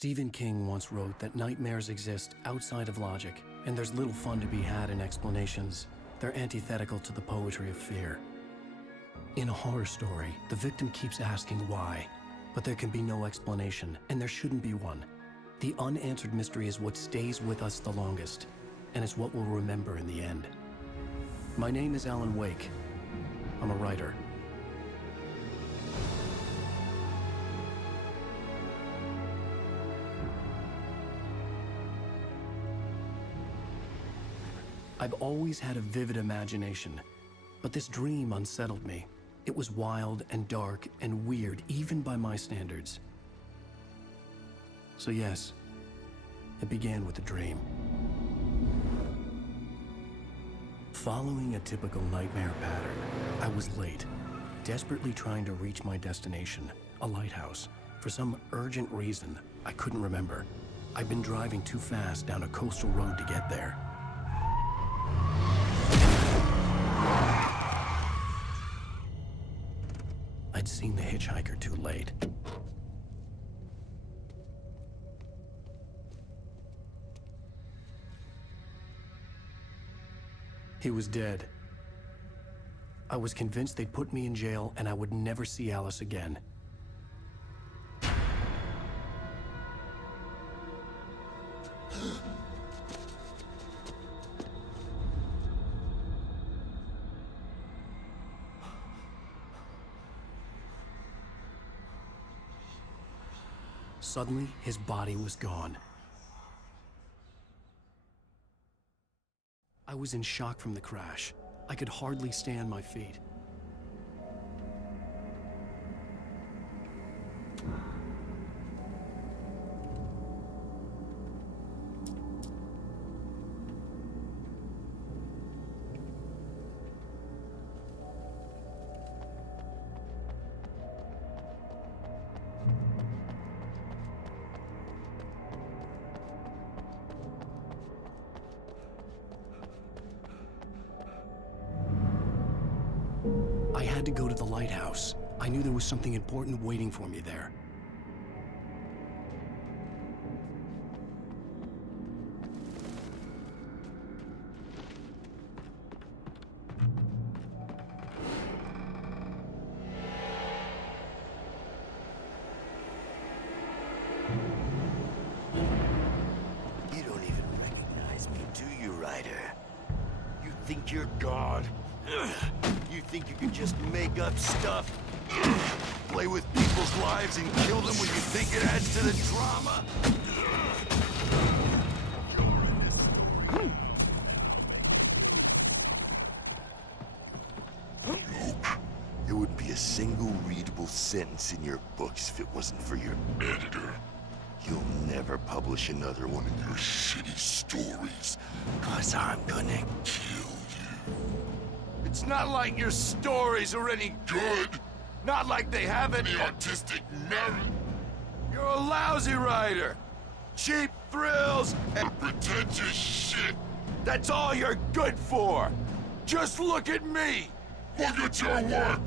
Stephen King once wrote that nightmares exist outside of logic, and there's little fun to be had in explanations. They're antithetical to the poetry of fear. In a horror story, the victim keeps asking why, but there can be no explanation, and there shouldn't be one. The unanswered mystery is what stays with us the longest, and it's what we'll remember in the end. My name is Alan Wake. I'm a writer. I've always had a vivid imagination, but this dream unsettled me. It was wild and dark and weird, even by my standards. So yes, it began with a dream. Following a typical nightmare pattern, I was late, desperately trying to reach my destination, a lighthouse. For some urgent reason, I couldn't remember. I'd been driving too fast down a coastal road to get there. I'd seen the hitchhiker too late. He was dead. I was convinced they'd put me in jail and I would never see Alice again. Suddenly, his body was gone. I was in shock from the crash. I could hardly stay on my feet. I had to go to the lighthouse. I knew there was something important waiting for me there. You don't even recognize me, do you, Ryder? You think you're God? You think you can just make up stuff? Play with people's lives and kill them when you think it adds to the drama? There would be a single readable sentence in your books if it wasn't for your editor. You'll never publish another one of your shitty stories, 'cause I'm gonna kill you. It's not like your stories are any good. Not like they have any artistic merit. You're a lousy writer. Cheap thrills and pretentious shit. That's all you're good for. Just look at me. Look at your work.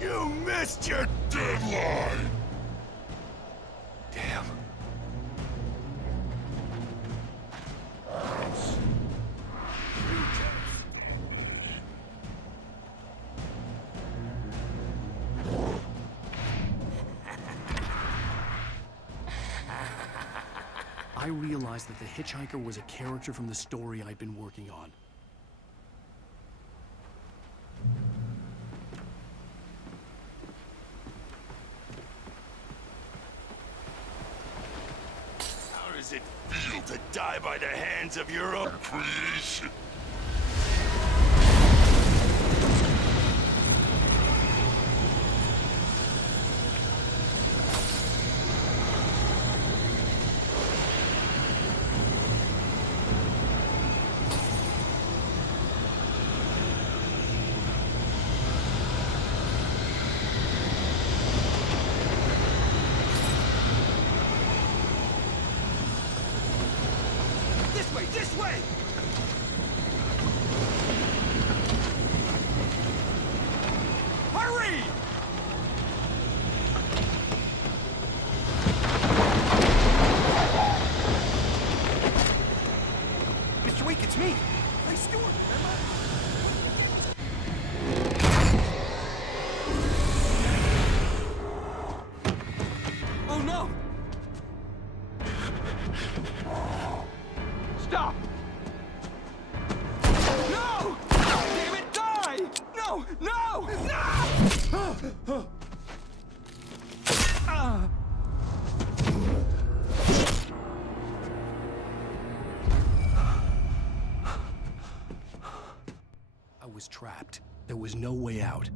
You missed your deadline! Damn. I realized that the hitchhiker was a character from the story I'd been working on. How does it feel to die by the hands of your own creation? trapped. There was no way out.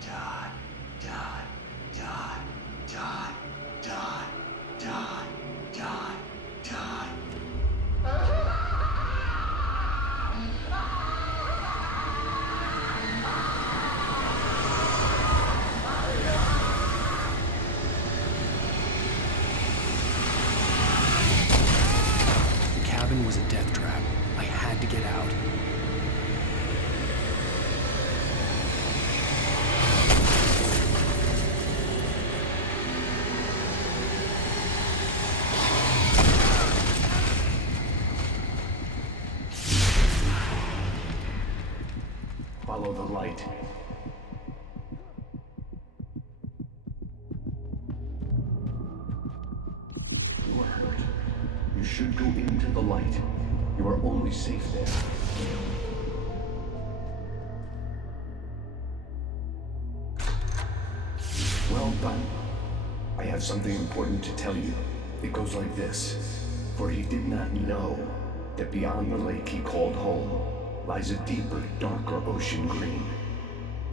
Die, die, die, die, die, die, die, die. The cabin was a death trap. I had to get out. Follow the light. You are hurt. You should go into the light. You are only safe there. Well done. I have something important to tell you. It goes like this. For he did not know that beyond the lake he called home lies a deeper, darker ocean green,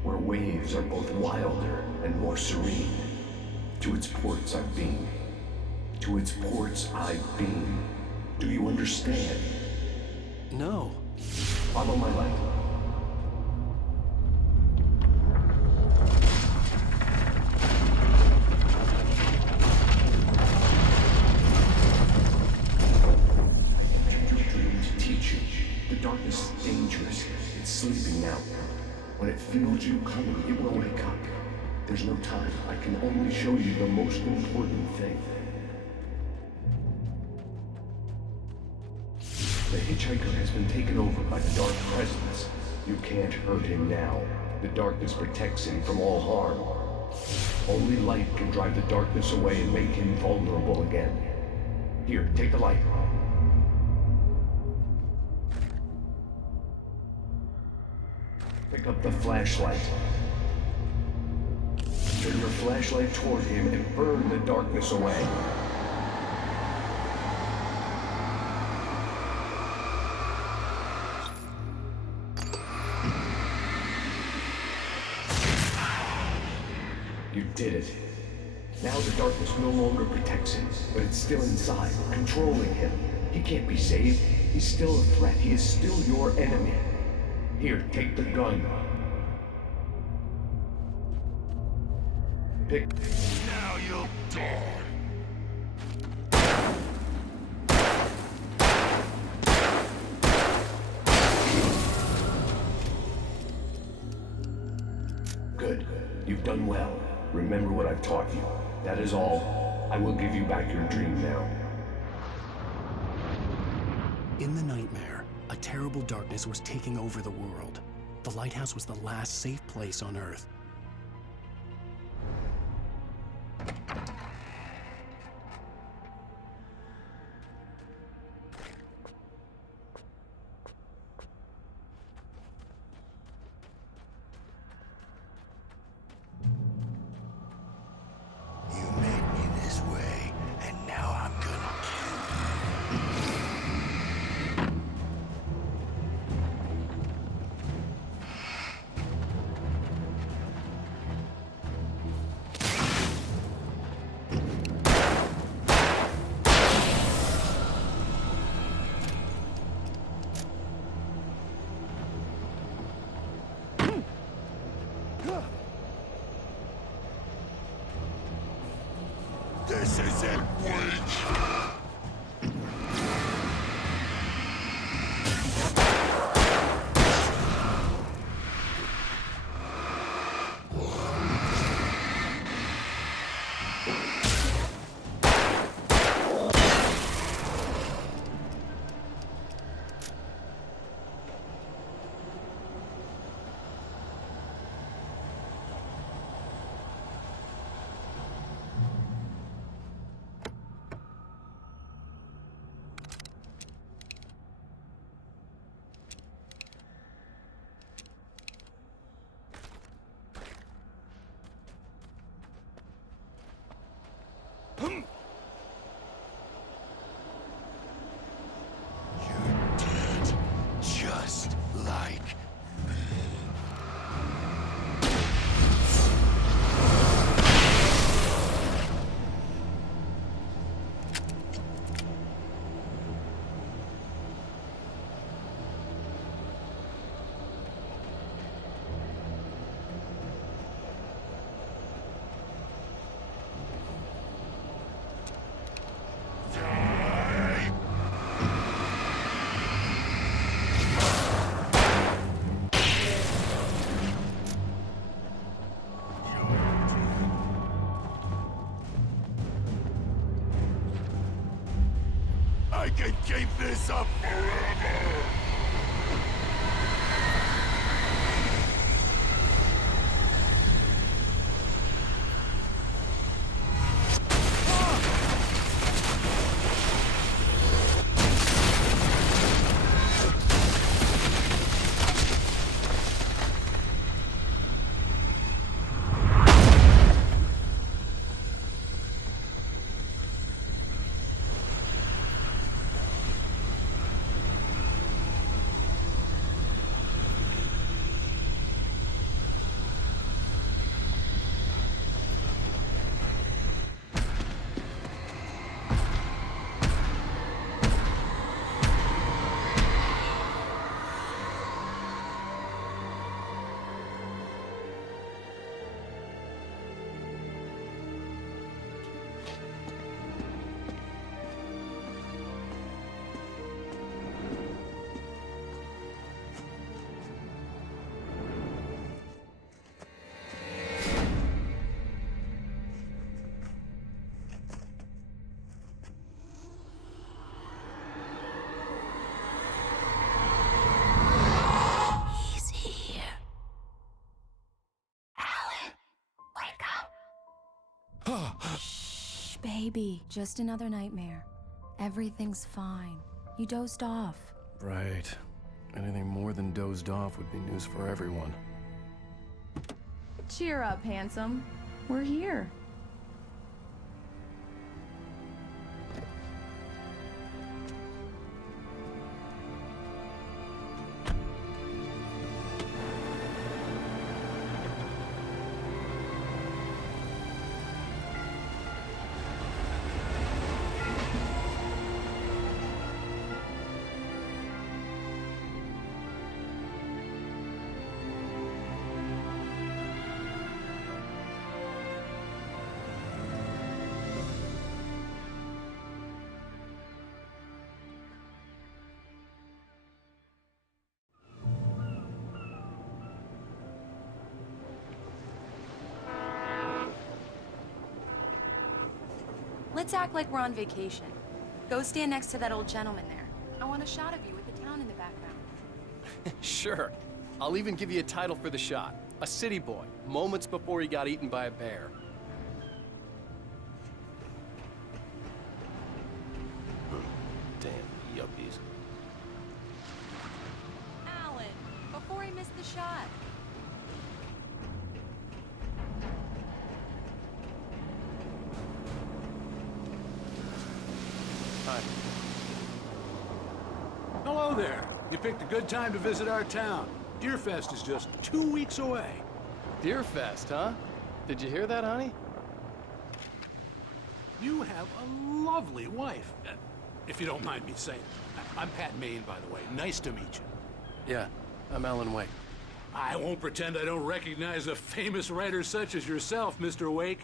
where waves are both wilder and more serene. To its ports I've been. To its ports I've been. Do you understand? No. Follow my light. To teach you, the darkness is dangerous. It's sleeping now. When it feels you coming, it will wake up. There's no time. I can only show you the most important thing. The hitchhiker has been taken over by the dark presence. You can't hurt him now. The darkness protects him from all harm. Only light can drive the darkness away and make him vulnerable again. Here, take the light. Pick up the flashlight. Turn your flashlight toward him and burn the darkness away. You did it. Now the darkness no longer protects him, but it's still inside, controlling him. He can't be saved. He's still a threat. He is still your enemy. Here, take the gun. Pick. Now you'll die. Good. You've done well. Remember what I've taught you. That is all. I will give you back your dream now. In the nightmare, a terrible darkness was taking over the world. The lighthouse was the last safe place on Earth. You made me this way, and now I'm gonna kill you. This isn't weak. can keep this up forever! Shh, baby. Just another nightmare. Everything's fine. You dozed off. Right. Anything more than dozed off would be news for everyone. Cheer up, handsome. We're here. Let's act like we're on vacation. Go stand next to that old gentleman there. I want a shot of you with the town in the background. Sure. I'll even give you a title for the shot. A city boy, moments before he got eaten by a bear. Damn yuppies. Alan, before he missed the shot. Hi. Hello there. You picked a good time to visit our town. Deerfest is just 2 weeks away. Deerfest, huh? Did you hear that, honey? You have a lovely wife. If you don't mind me saying. I'm Pat Maine, by the way. Nice to meet you. Yeah, I'm Alan Wake. I won't pretend I don't recognize a famous writer such as yourself, Mr. Wake.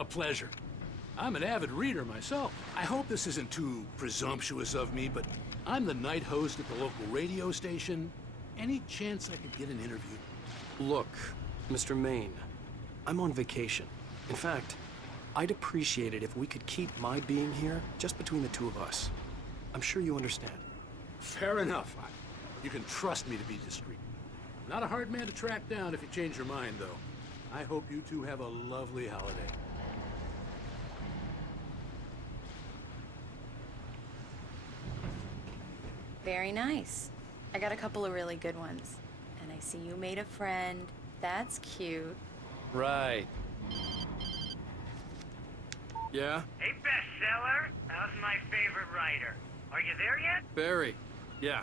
A pleasure. I'm an avid reader myself. I hope this isn't too presumptuous of me, but I'm the night host at the local radio station. Any chance I could get an interview? Look, Mr. Maine, I'm on vacation. In fact, I'd appreciate it if we could keep my being here just between the two of us. I'm sure you understand. Fair enough. You can trust me to be discreet. Not a hard man to track down if you change your mind, though. I hope you two have a lovely holiday. Very nice. I got a couple of really good ones. And I see you made a friend. That's cute. Right. Yeah? Hey, bestseller. How's my favorite writer? Are you there yet? Barry. Yeah,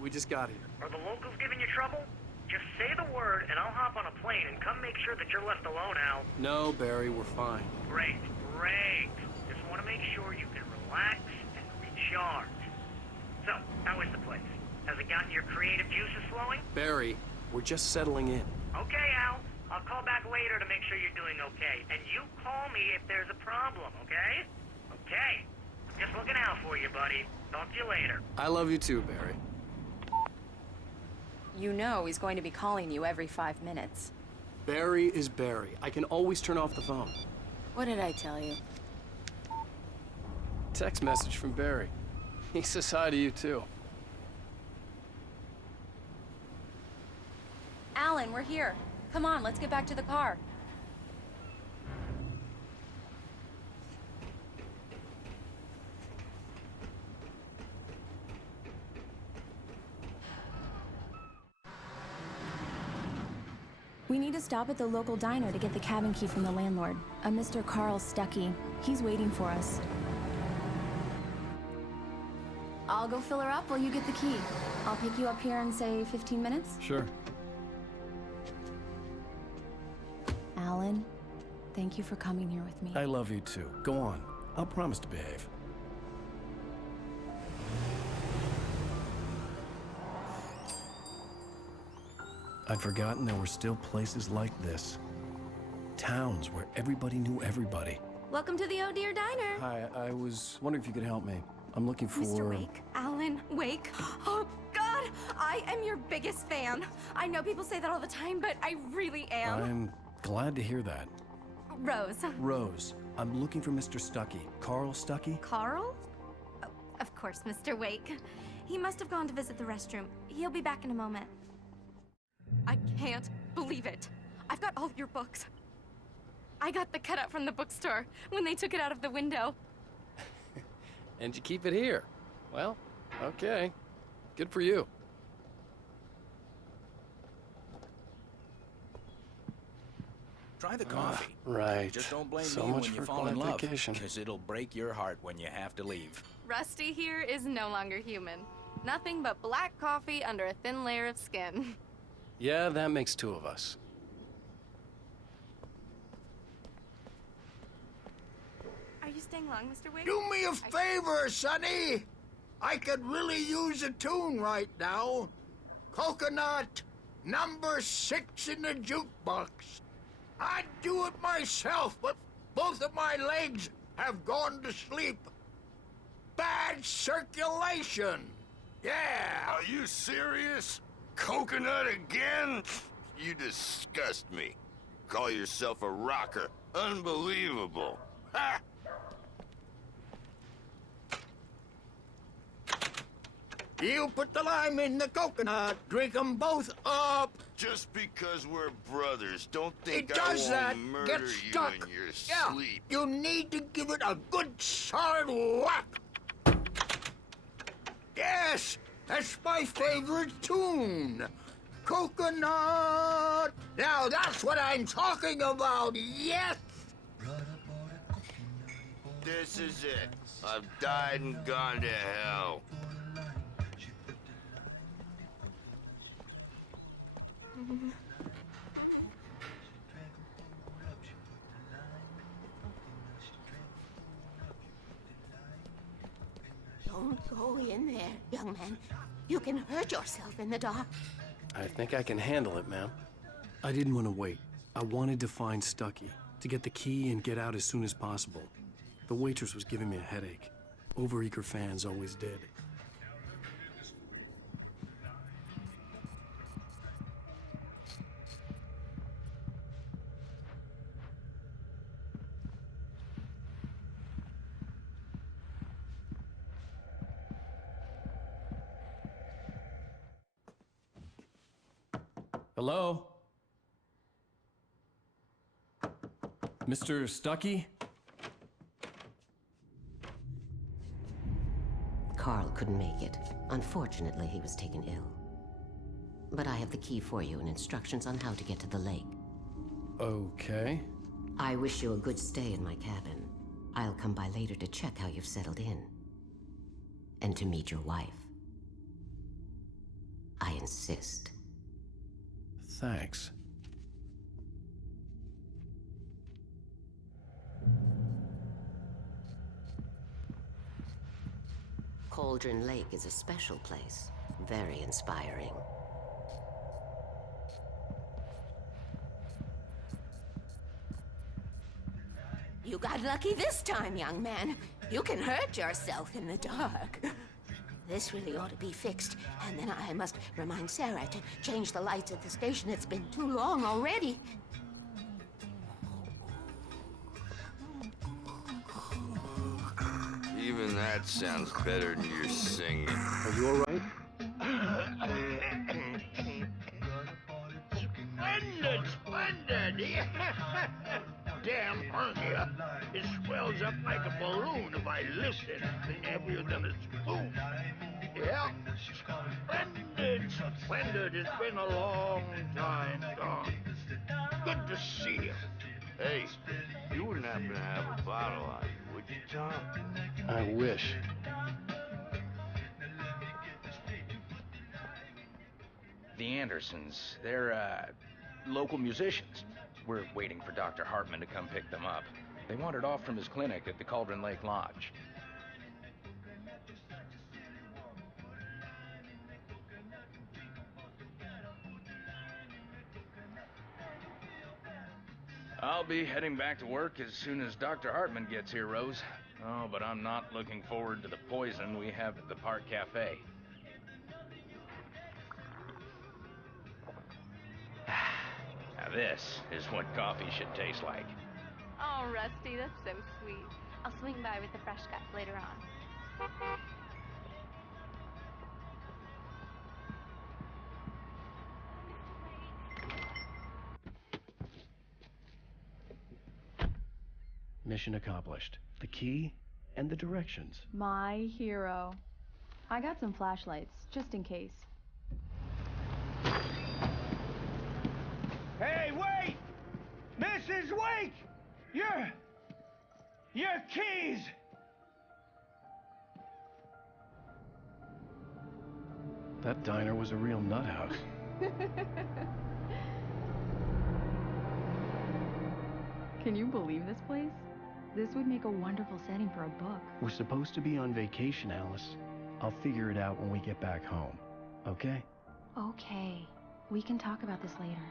we just got here. Are the locals giving you trouble? Just say the word, and I'll hop on a plane and come make sure that you're left alone, Al. No, Barry, we're fine. Great, great. Just want to make sure you can relax and recharge. So, how is the place? Has it gotten your creative juices flowing? Barry, we're just settling in. Okay, Al. I'll call back later to make sure you're doing okay. And you call me if there's a problem, okay? Okay. I'm just looking out for you, buddy. Talk to you later. I love you too, Barry. You know he's going to be calling you every 5 minutes. Barry is Barry. I can always turn off the phone. What did I tell you? Text message from Barry. He says hi to you, too. Alan, we're here. Come on, let's get back to the car. We need to stop at the local diner to get the cabin key from the landlord, a Mr. Carl Stuckey. He's waiting for us. I'll go fill her up while you get the key. I'll pick you up here in, say, 15 minutes? Sure. Alan, thank you for coming here with me. I love you, too. Go on. I'll promise to behave. I'd forgotten there were still places like this. Towns where everybody knew everybody. Welcome to the Oh Dear Diner. Hi, I was wondering if you could help me. I'm looking for... Mr. Wake, Alan Wake. Oh, God, I am your biggest fan. I know people say that all the time, but I really am. I'm glad to hear that. Rose. Rose, I'm looking for Mr. Stuckey. Carl Stuckey? Carl? Oh, of course, Mr. Wake. He must have gone to visit the restroom. He'll be back in a moment. I can't believe it. I've got all your books. I got the cutout from the bookstore when they took it out of the window. And you keep it here. Well, okay. Good for you. Try the coffee. Right. Just don't blame So me much when you for fall in quiet love, vacation. because it'll break your heart when you have to leave. Rusty here is no longer human. Nothing but black coffee under a thin layer of skin. Yeah, that makes two of us. Are you staying long, Mr. Wake? Do me a favor, Sonny. I could really use a tune right now. Coconut, number 6 in the jukebox. I'd do it myself, but both of my legs have gone to sleep. Bad circulation. Yeah. Are you serious? Coconut again? You disgust me. Call yourself a rocker. Unbelievable. Ha! You put the lime in the coconut. Drink 'em both up. Just because we're brothers, don't think It I does won't that. murder Get you stuck. in your Yeah. sleep. You need to give it a good solid whack. Yes, that's my favorite tune. Coconut. Now that's what I'm talking about. Yes. This is it. I've died and gone to hell. Don't go in there, young man. You can hurt yourself in the dark. I think I can handle it, ma'am. I didn't want to wait. I wanted to find Stuckey, to get the key and get out as soon as possible. The waitress was giving me a headache. Overeager fans always did. Hello? Mr. Stuckey? Carl couldn't make it. Unfortunately, he was taken ill. But I have the key for you and instructions on how to get to the lake. Okay. I wish you a good stay in my cabin. I'll come by later to check how you've settled in. And to meet your wife. I insist. Thanks. Cauldron Lake is a special place. Very inspiring. You got lucky this time, young man. You can hurt yourself in the dark. This really ought to be fixed. And then I must remind Sarah to change the lights at the station. It's been too long already. Even that sounds better than your singing. Are you all right? Splendid, splendid! Damn hernia. It swells up like a balloon if I lift anything heavier than a spoon. Yeah, splendid, splendid. It's been a long time gone. Good to see you. Hey, you wouldn't happen to have a bottle on you, would you, Tom? I wish. The Andersons, they're, local musicians. We're waiting for Dr. Hartman to come pick them up. They wandered off from his clinic at the Cauldron Lake Lodge. I'll be heading back to work as soon as Dr. Hartman gets here, Rose. Oh, but I'm not looking forward to the poison we have at the Park Cafe. Now this is what coffee should taste like. Oh, Rusty, that's so sweet. I'll swing by with the fresh cuts later on. Mission accomplished. The key and the directions. My hero. I got some flashlights, just in case. Hey, wait! Mrs. Wake! Your keys! That diner was a real nut house. Can you believe this place? This would make a wonderful setting for a book. We're supposed to be on vacation, Alice. I'll figure it out when we get back home. Okay? Okay. We can talk about this later.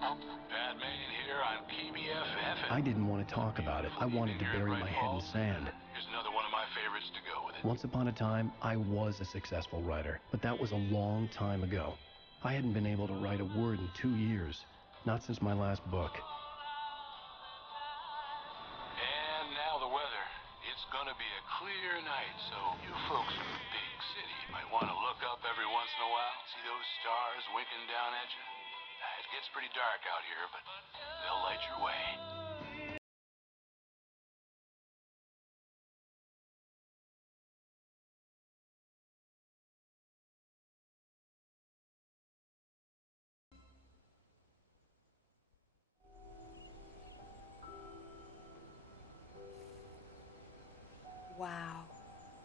Batman here on KBFF. I didn't want to talk about it. I wanted to bury my head in sand. Here's another one of my favorites to go with it. Once upon a time, I was a successful writer, but that was a long time ago. I hadn't been able to write a word in 2 years. Not since my last book. And now the weather. It's gonna be a clear night, so you folks in the big city might want to look up every once in a while. See those stars winking down at you? It gets pretty dark out here, but they'll light your way. Wow.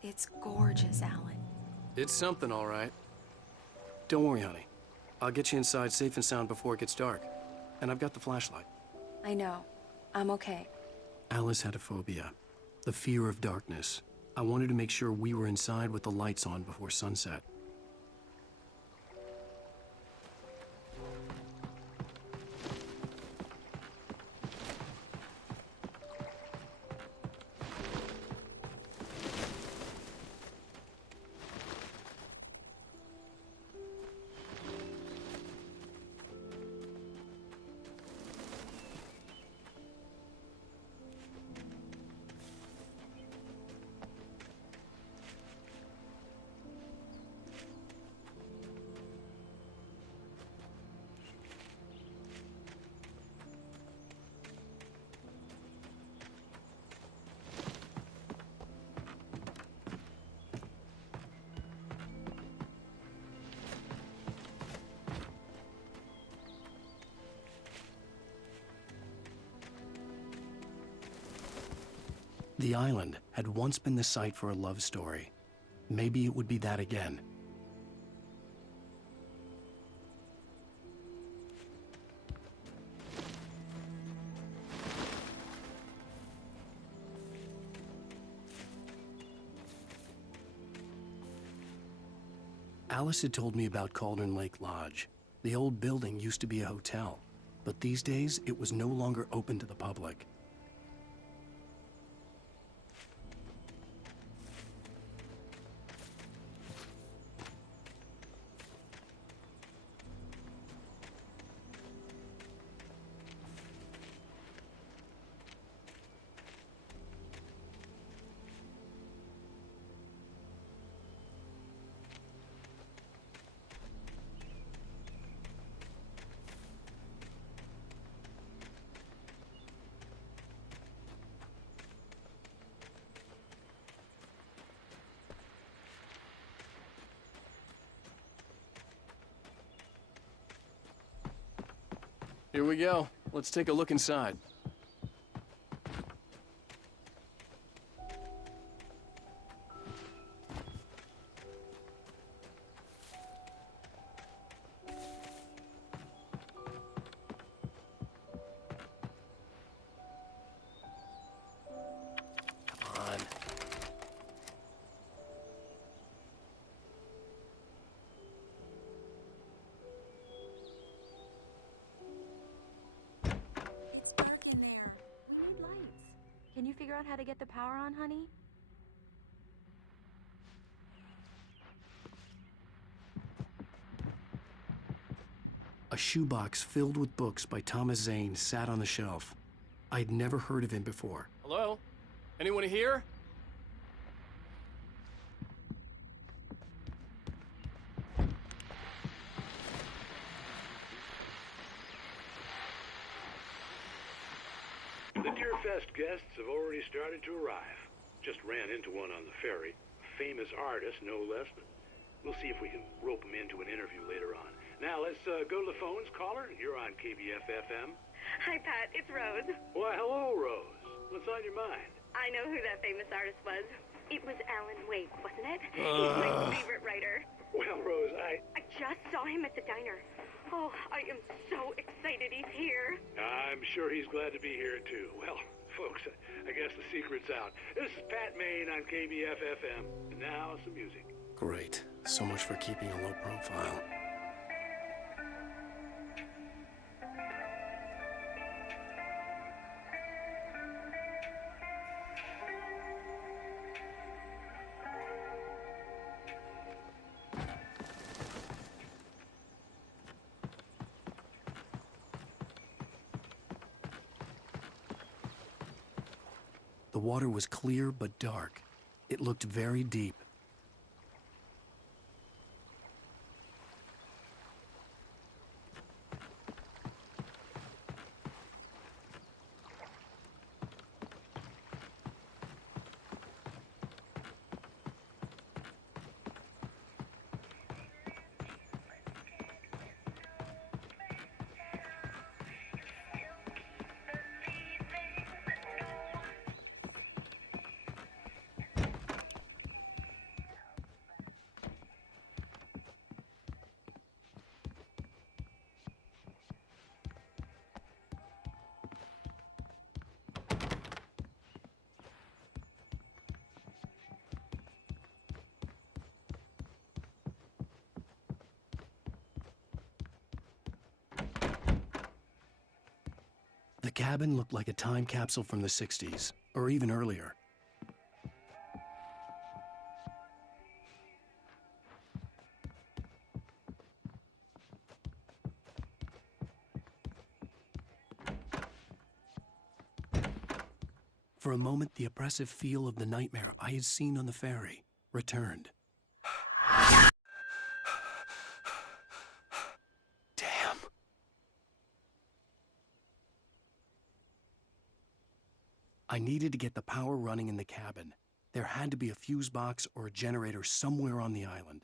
It's gorgeous, Alan. It's something, all right. Don't worry, honey. I'll get you inside safe and sound before it gets dark. And I've got the flashlight. I know. I'm okay. Alice had a phobia. The fear of darkness. I wanted to make sure we were inside with the lights on before sunset. The island had once been the site for a love story. Maybe it would be that again. Alice had told me about Cauldron Lake Lodge. The old building used to be a hotel, but these days it was no longer open to the public. Here we go. Let's take a look inside. Come on. It's dark in there. We need lights. Can you figure out how to get the power on, honey? A shoebox filled with books by Thomas Zane sat on the shelf. I'd never heard of him before. Hello? Anyone here? The Deerfest guests have already started to arrive. Just ran into one on the ferry. A famous artist, no less, but we'll see if we can rope him into an interview later on. Now, let's go to the phones. Caller, you're on KBF-FM. Hi, Pat. It's Rose. Why, hello, Rose. What's on your mind? I know who that famous artist was. It was Alan Wake, wasn't it? He's my favorite writer. Well, Rose, I just saw him at the diner. Oh, I am so excited he's here. I'm sure he's glad to be here, too. Well, folks, I guess the secret's out. This is Pat Maine on KBF-FM. And now, some music. Great. So much for keeping a low profile. The water was clear but dark. It looked very deep. The cabin looked like a time capsule from the 60s, or even earlier. For a moment, the oppressive feel of the nightmare I had seen on the ferry returned. Damn. I needed to get the power running in the cabin. There had to be a fuse box or a generator somewhere on the island.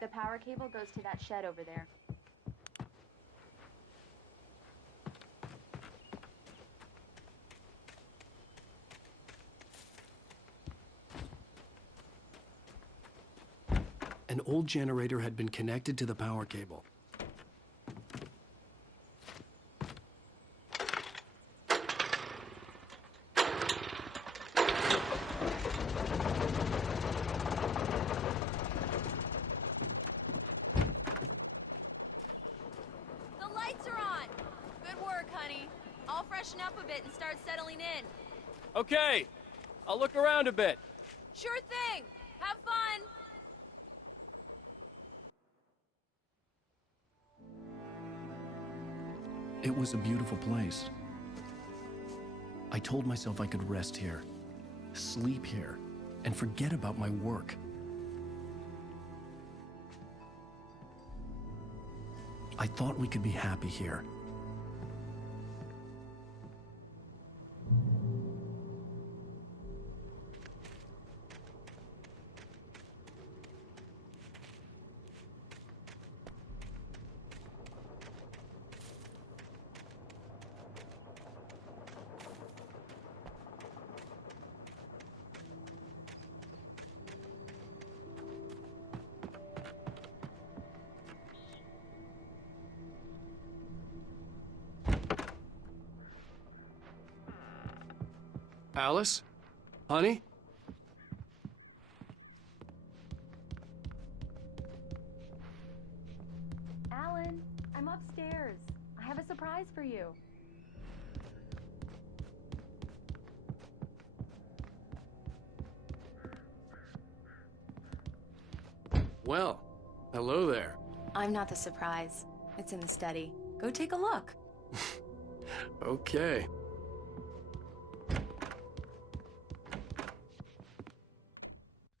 The power cable goes to that shed over there. An old generator had been connected to the power cable. The lights are on! Good work, honey. I'll freshen up a bit and start settling in. Okay, I'll look around a bit. Sure thing! Have fun! It was a beautiful place. I told myself I could rest here, sleep here, and forget about my work. I thought we could be happy here. Alice? Honey? Alan, I'm upstairs. I have a surprise for you. Well, hello there. I'm not the surprise. It's in the study. Go take a look. Okay.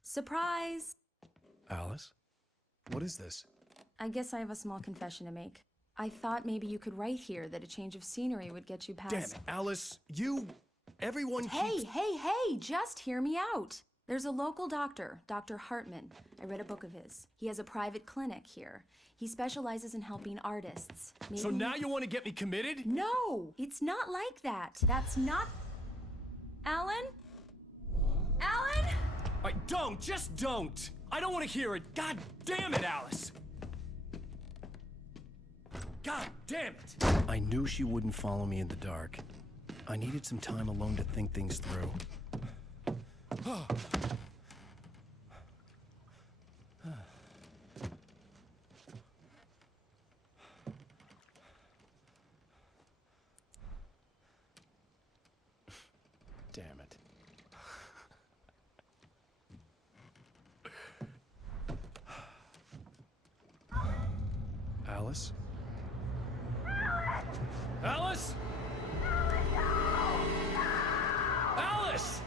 Surprise! Alice? What is this? I guess I have a small confession to make. I thought maybe you could write here that a change of scenery would get you past... Damn it, Alice. Everyone keeps... Hey, just hear me out. There's a local doctor, Dr. Hartman. I read a book of his. He has a private clinic here. He specializes in helping artists. Maybe So now you want to get me committed? No, it's not like that. That's not... Alan? Alan? Just don't! I don't want to hear it! God damn it, Alice! God damn it! I knew she wouldn't follow me in the dark. I needed some time alone to think things through. Damn it. Alice? Alice? Alice!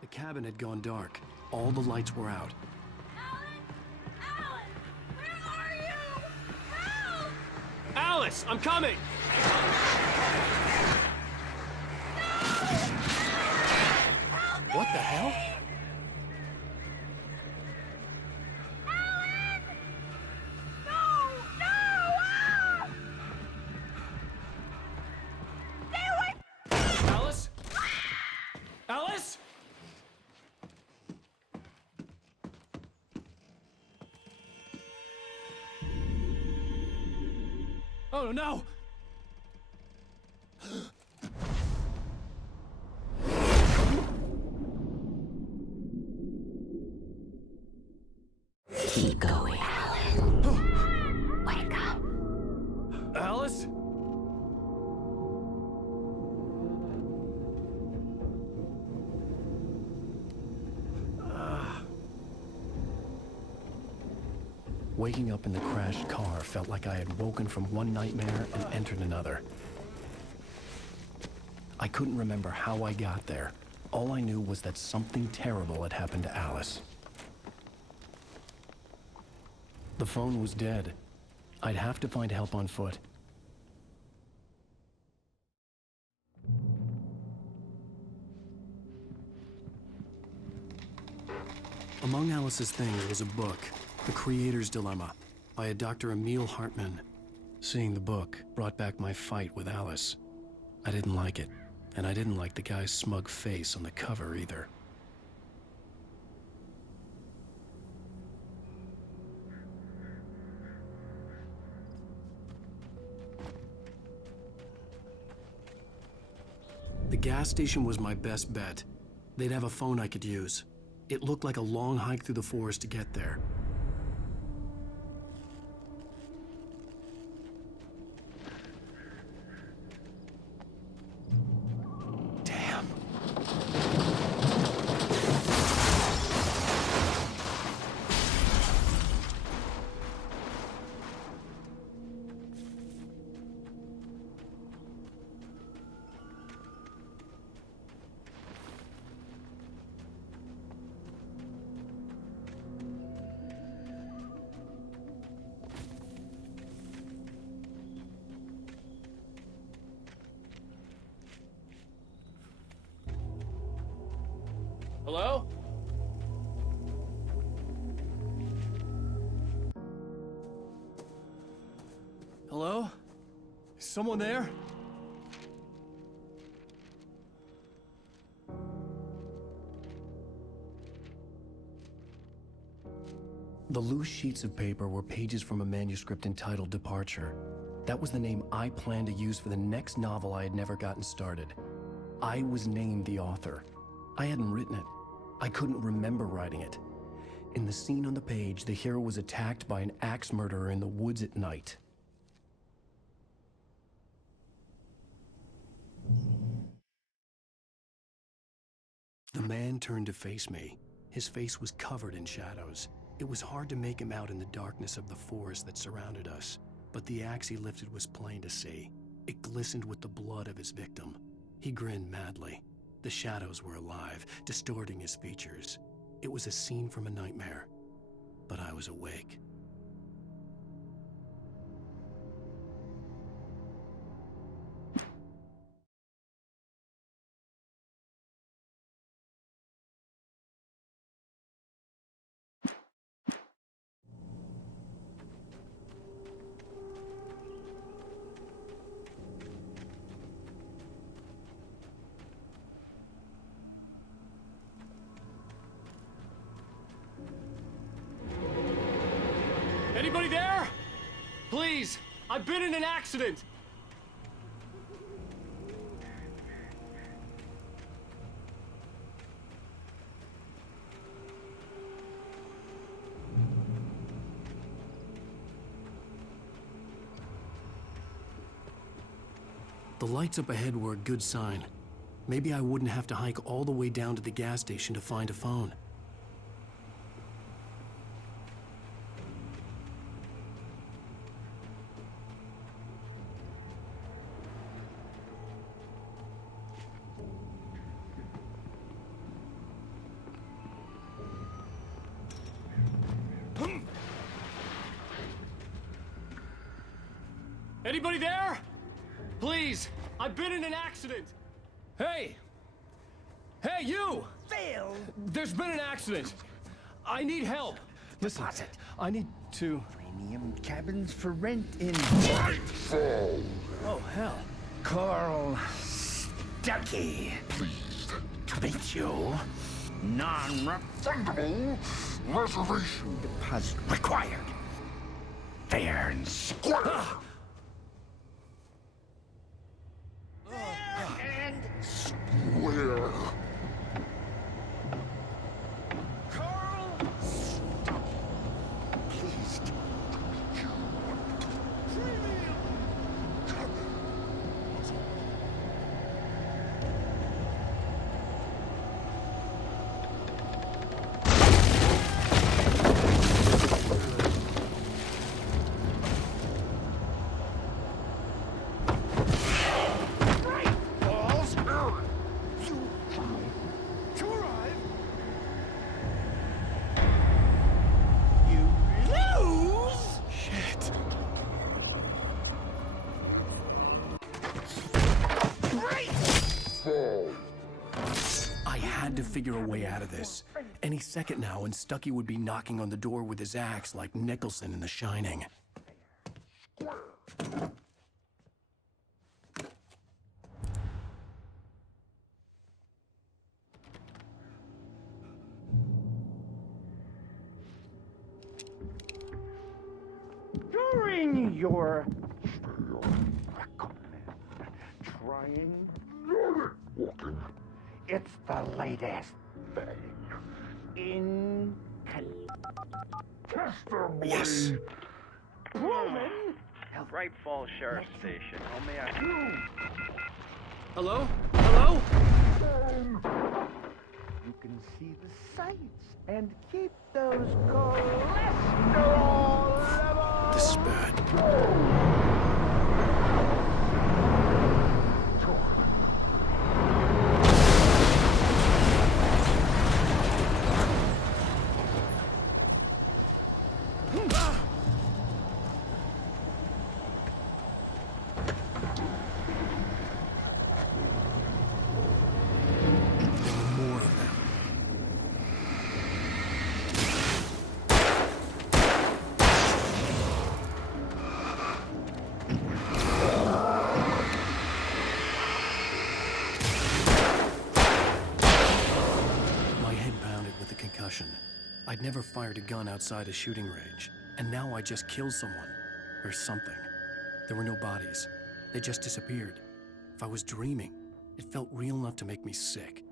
The cabin had gone dark. All the lights were out. Alan! Where are you? Help! Alice, I'm coming! What the hell? Alice? Alice? Oh no! Keep going, Alan. Wake up. Alice? Waking up in the crashed car felt like I had woken from one nightmare and entered another. I couldn't remember how I got there. All I knew was that something terrible had happened to Alice. The phone was dead. I'd have to find help on foot. Among Alice's things was a book, The Creator's Dilemma, by a Dr. Emil Hartman. Seeing the book brought back my fight with Alice. I didn't like it, and I didn't like the guy's smug face on the cover either. The gas station was my best bet. They'd have a phone I could use. It looked like a long hike through the forest to get there. Damn. Hello? Hello? Is someone there? The loose sheets of paper were pages from a manuscript entitled Departure. That was the name I planned to use for the next novel I had never gotten started. I was named the author. I hadn't written it. I couldn't remember writing it. In the scene on the page, the hero was attacked by an axe murderer in the woods at night. The man turned to face me. His face was covered in shadows. It was hard to make him out in the darkness of the forest that surrounded us, but the axe he lifted was plain to see. It glistened with the blood of his victim. He grinned madly. The shadows were alive, distorting his features. It was a scene from a nightmare, but I was awake. Anybody there? Please, I've been in an accident. The lights up ahead were a good sign. Maybe I wouldn't have to hike all the way down to the gas station to find a phone. Anybody there? Please, I've been in an accident. Hey! Hey, you! Phil! There's been an accident. I need help. Listen, I need to... Premium cabins for rent in... Nightfall! Oh, hell. Carl Stuckey. Please. To meet you. Non-refundable Reservation deposit required. Fair and square. Where? Carl Stuckey. Please don't you want premium cabins? I had to figure a way out of this. Any second now, and Stuckey would be knocking on the door with his axe like Nicholson in The Shining. During your recommend trying walking. It's the latest thing. Incontestably Yes. proven. Bright Falls Sheriff Station. How may I... Hello? Hello? You can see the sights and keep those cholesterol levels. This is bad. I'd never fired a gun outside a shooting range, and now I just killed someone. Or something. There were no bodies. They just disappeared. If I was dreaming, it felt real enough to make me sick.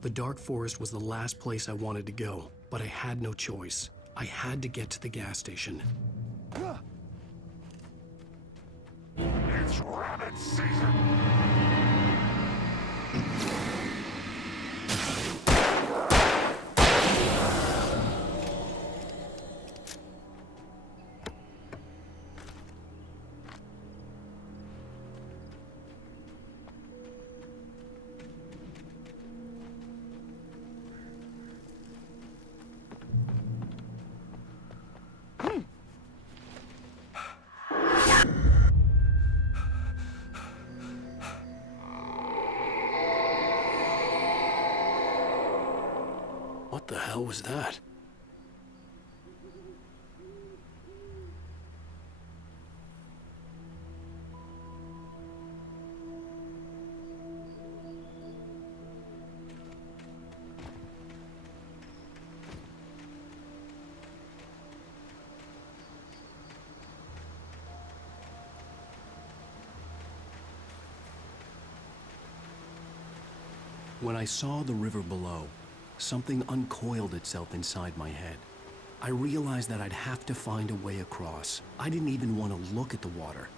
The dark forest was the last place I wanted to go, but I had no choice. I had to get to the gas station. It's rabbit season! What the hell was that? When I saw the river below, something uncoiled itself inside my head. I realized that I'd have to find a way across. I didn't even want to look at the water.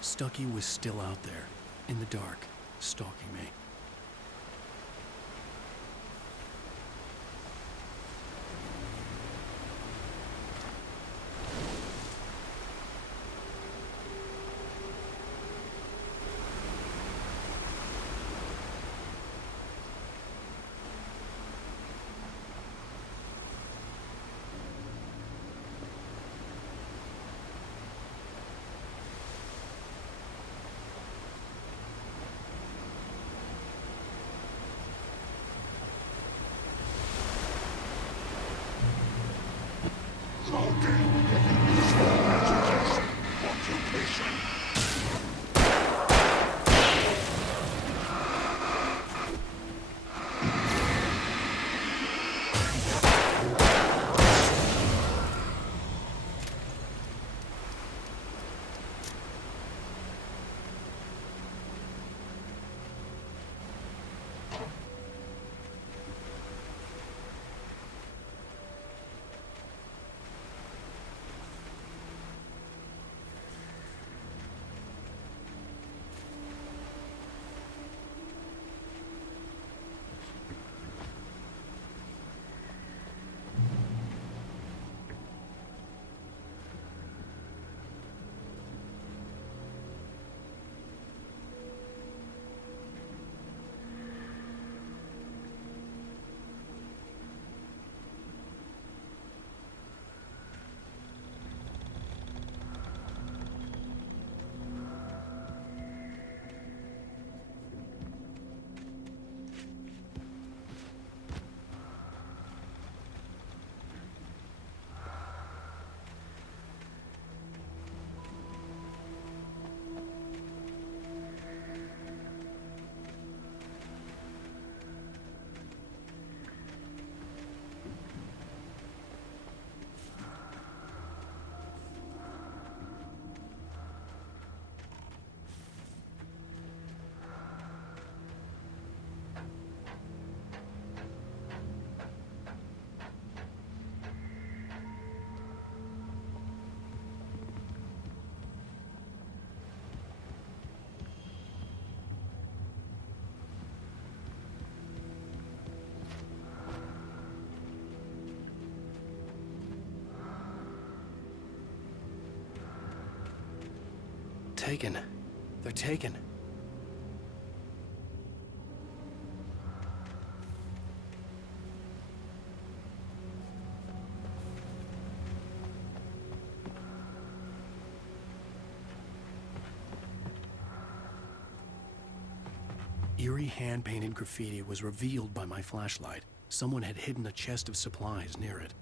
Stucky was still out there, in the dark, stalking me. Taken. They're taken. Eerie hand-painted graffiti was revealed by my flashlight. Someone had hidden a chest of supplies near it.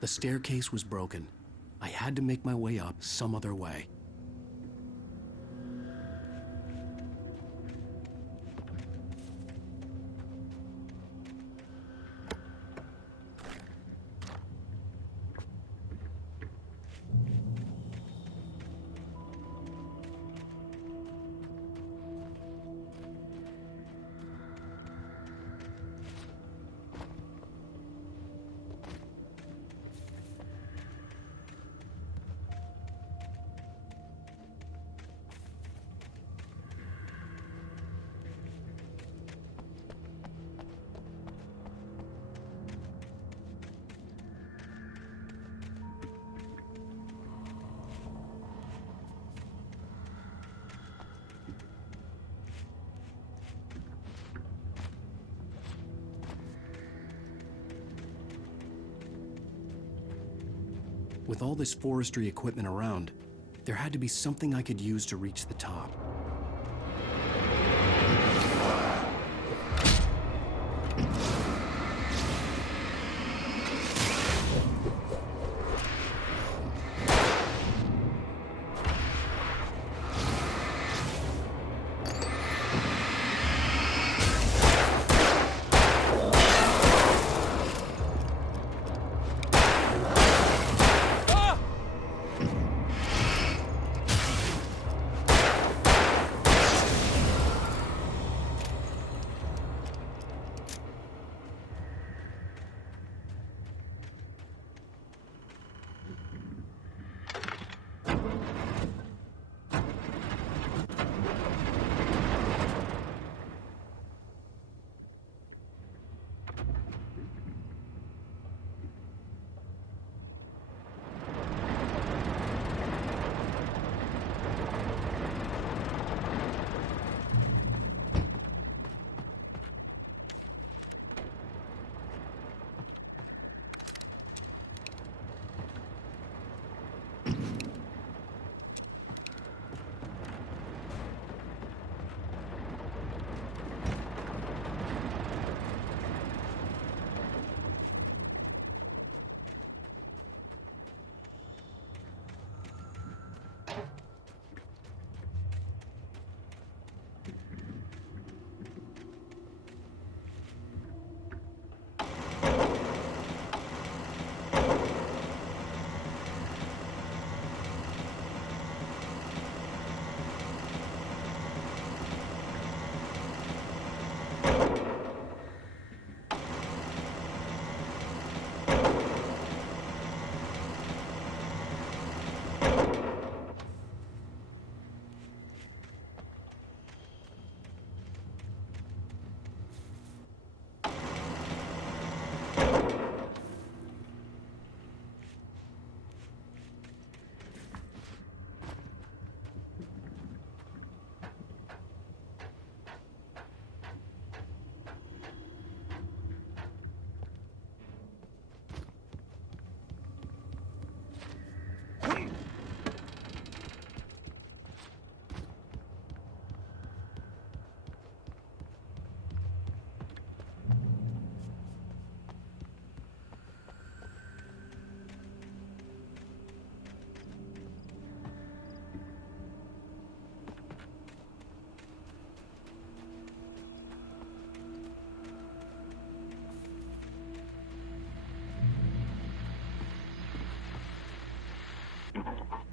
The staircase was broken. I had to make my way up some other way. With all this forestry equipment around, there had to be something I could use to reach the top.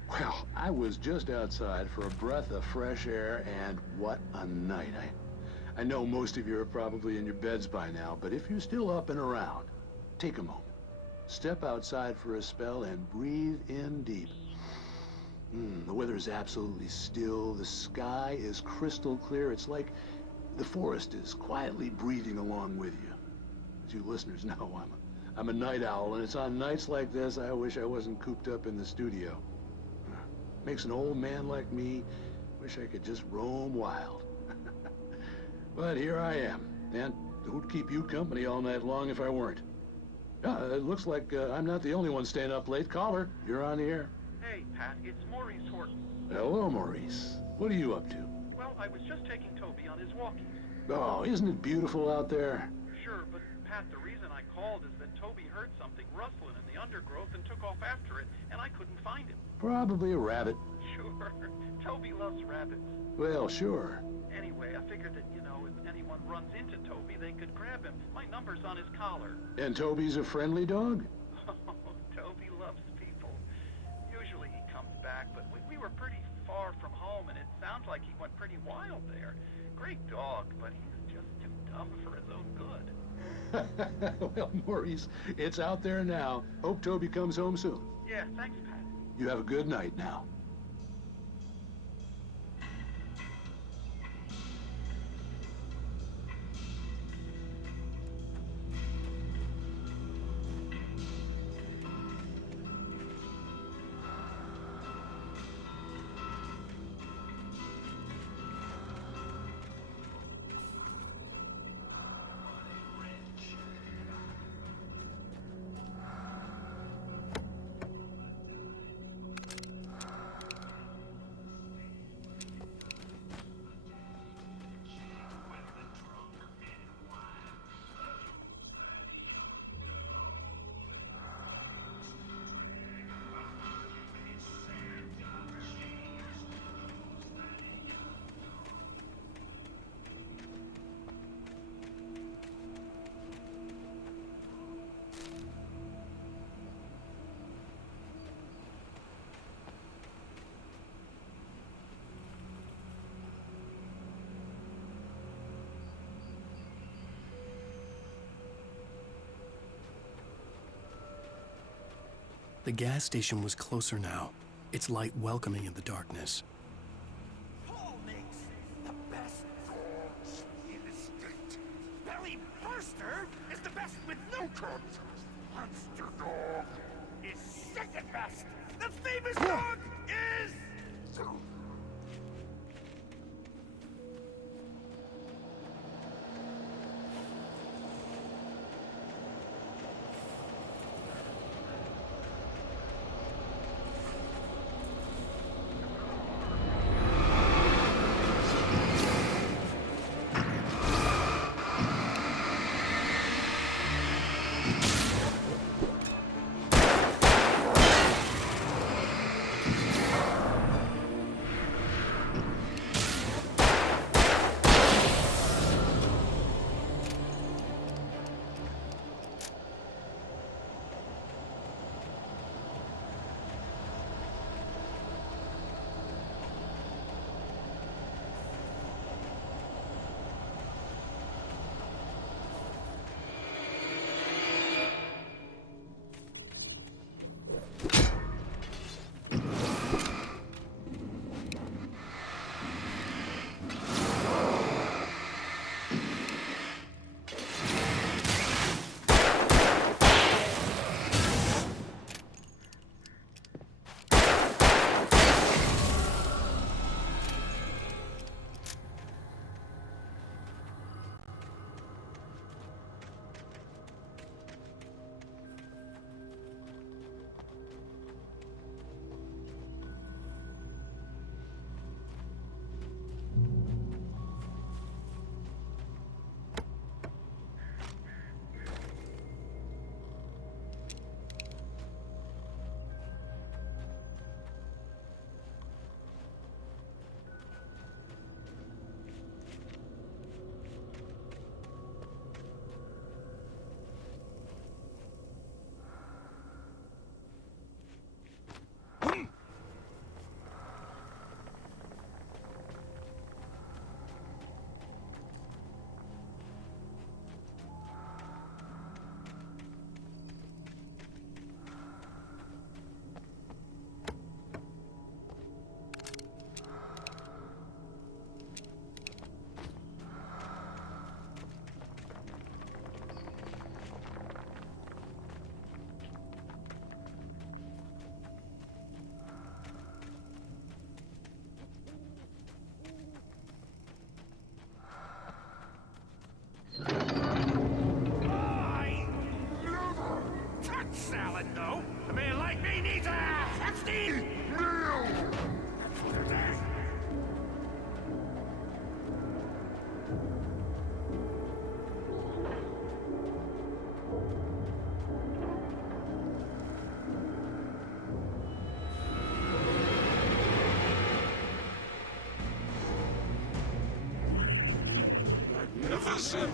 Well, I was just outside for a breath of fresh air, and what a night. I know most of you are probably in your beds by now, but if you're still up and around, take a moment. Step outside for a spell and breathe in deep. The weather is absolutely still. The sky is crystal clear. It's like the forest is quietly breathing along with you. As you listeners know, I'm a night owl, and it's on nights like this I wish I wasn't cooped up in the studio. Makes an old man like me wish I could just roam wild. But here I am, and who'd keep you company all night long if I weren't? It looks like I'm not the only one staying up late. Caller, you're on the air. Hey, Pat, it's Maurice Horton. Hello, Maurice. What are you up to? Well, I was just taking Toby on his walkies. Oh, isn't it beautiful out there? Sure, but Pat, the reason I called is that Toby heard something rustling in the undergrowth and took off after it, and I couldn't find him. Probably a rabbit. Sure. Toby loves rabbits. Well, sure. Anyway, I figured that, you know, if anyone runs into Toby, they could grab him. My number's on his collar. And Toby's a friendly dog? Oh, Toby loves people. Usually he comes back, but we were pretty far from home, and it sounds like he went pretty wild there. Great dog, but he's just too dumb for his own good. Well, Maurice, it's out there now. Hope Toby comes home soon. Yeah, thanks, Pat. You have a good night now. The gas station was closer now, its light welcoming in the darkness. Paul makes the best dogs in the state. Belly Burster is the best with no crumbs. Monster Dog is second best. The famous dog is... Anderson!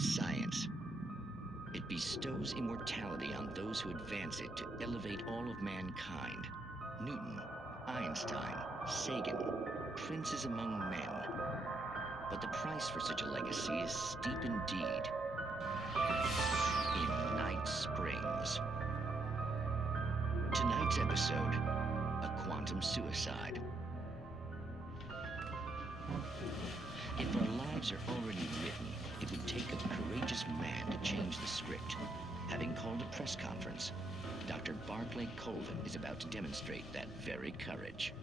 Science. It bestows immortality on those who advance it to elevate all of mankind. Newton, Einstein, Sagan, princes among men. But the price for such a legacy is steep indeed. In Night Springs. Tonight's episode, a quantum suicide. If our lives are already written, it would take a courageous man to change the script. Having called a press conference, Dr. Barclay Colvin is about to demonstrate that very courage.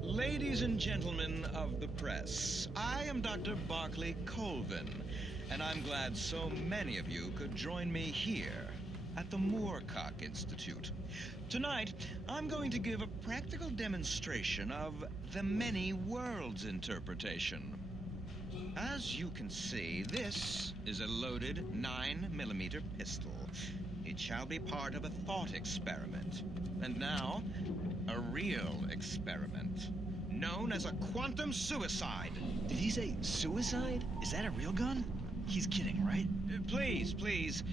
Ladies and gentlemen of the press, I am Dr. Barclay Colvin, and I'm glad so many of you could join me here at the Moorcock Institute. Tonight, I'm going to give a practical demonstration of the many worlds interpretation. As you can see, this is a loaded 9mm pistol. It shall be part of a thought experiment. And now, a real experiment, known as a quantum suicide. Did he say suicide? Is that a real gun? He's kidding, right? Please,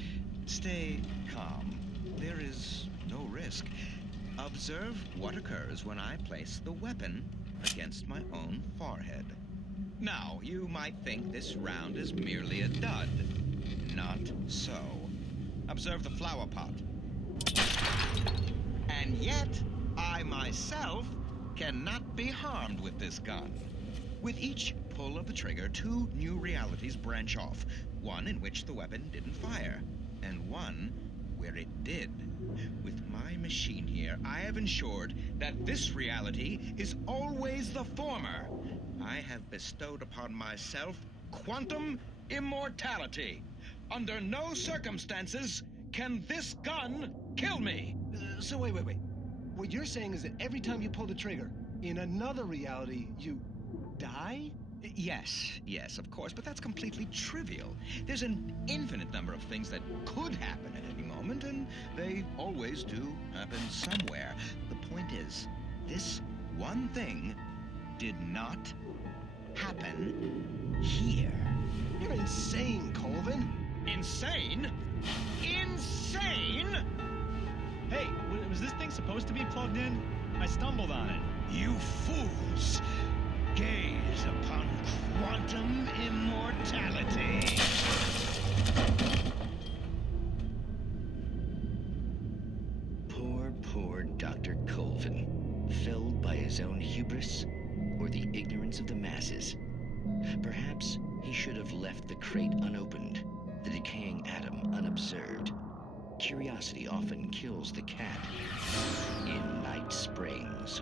stay calm. There is no risk. Observe what occurs when I place the weapon against my own forehead. Now, you might think this round is merely a dud. Not so. Observe the flower pot. And yet, I myself cannot be harmed with this gun. With each pull of the trigger, two new realities branch off. One in which the weapon didn't fire, and one where it did. With my machine here, I have ensured that this reality is always the former. I have bestowed upon myself quantum immortality. Under no circumstances can this gun kill me. So wait. What you're saying is that every time you pull the trigger, in another reality, you die? Yes, of course, but that's completely trivial. There's an infinite number of things that could happen at any moment, and they always do happen somewhere. The point is, this one thing did not happen here. You're insane, Colvin. Insane? Insane? Hey, was this thing supposed to be plugged in? I stumbled on it. You fools! Gaze upon quantum immortality. Poor Dr. Colvin, felled by his own hubris or the ignorance of the masses. Perhaps he should have left the crate unopened, the decaying atom unobserved. Curiosity often kills the cat. In Night Springs.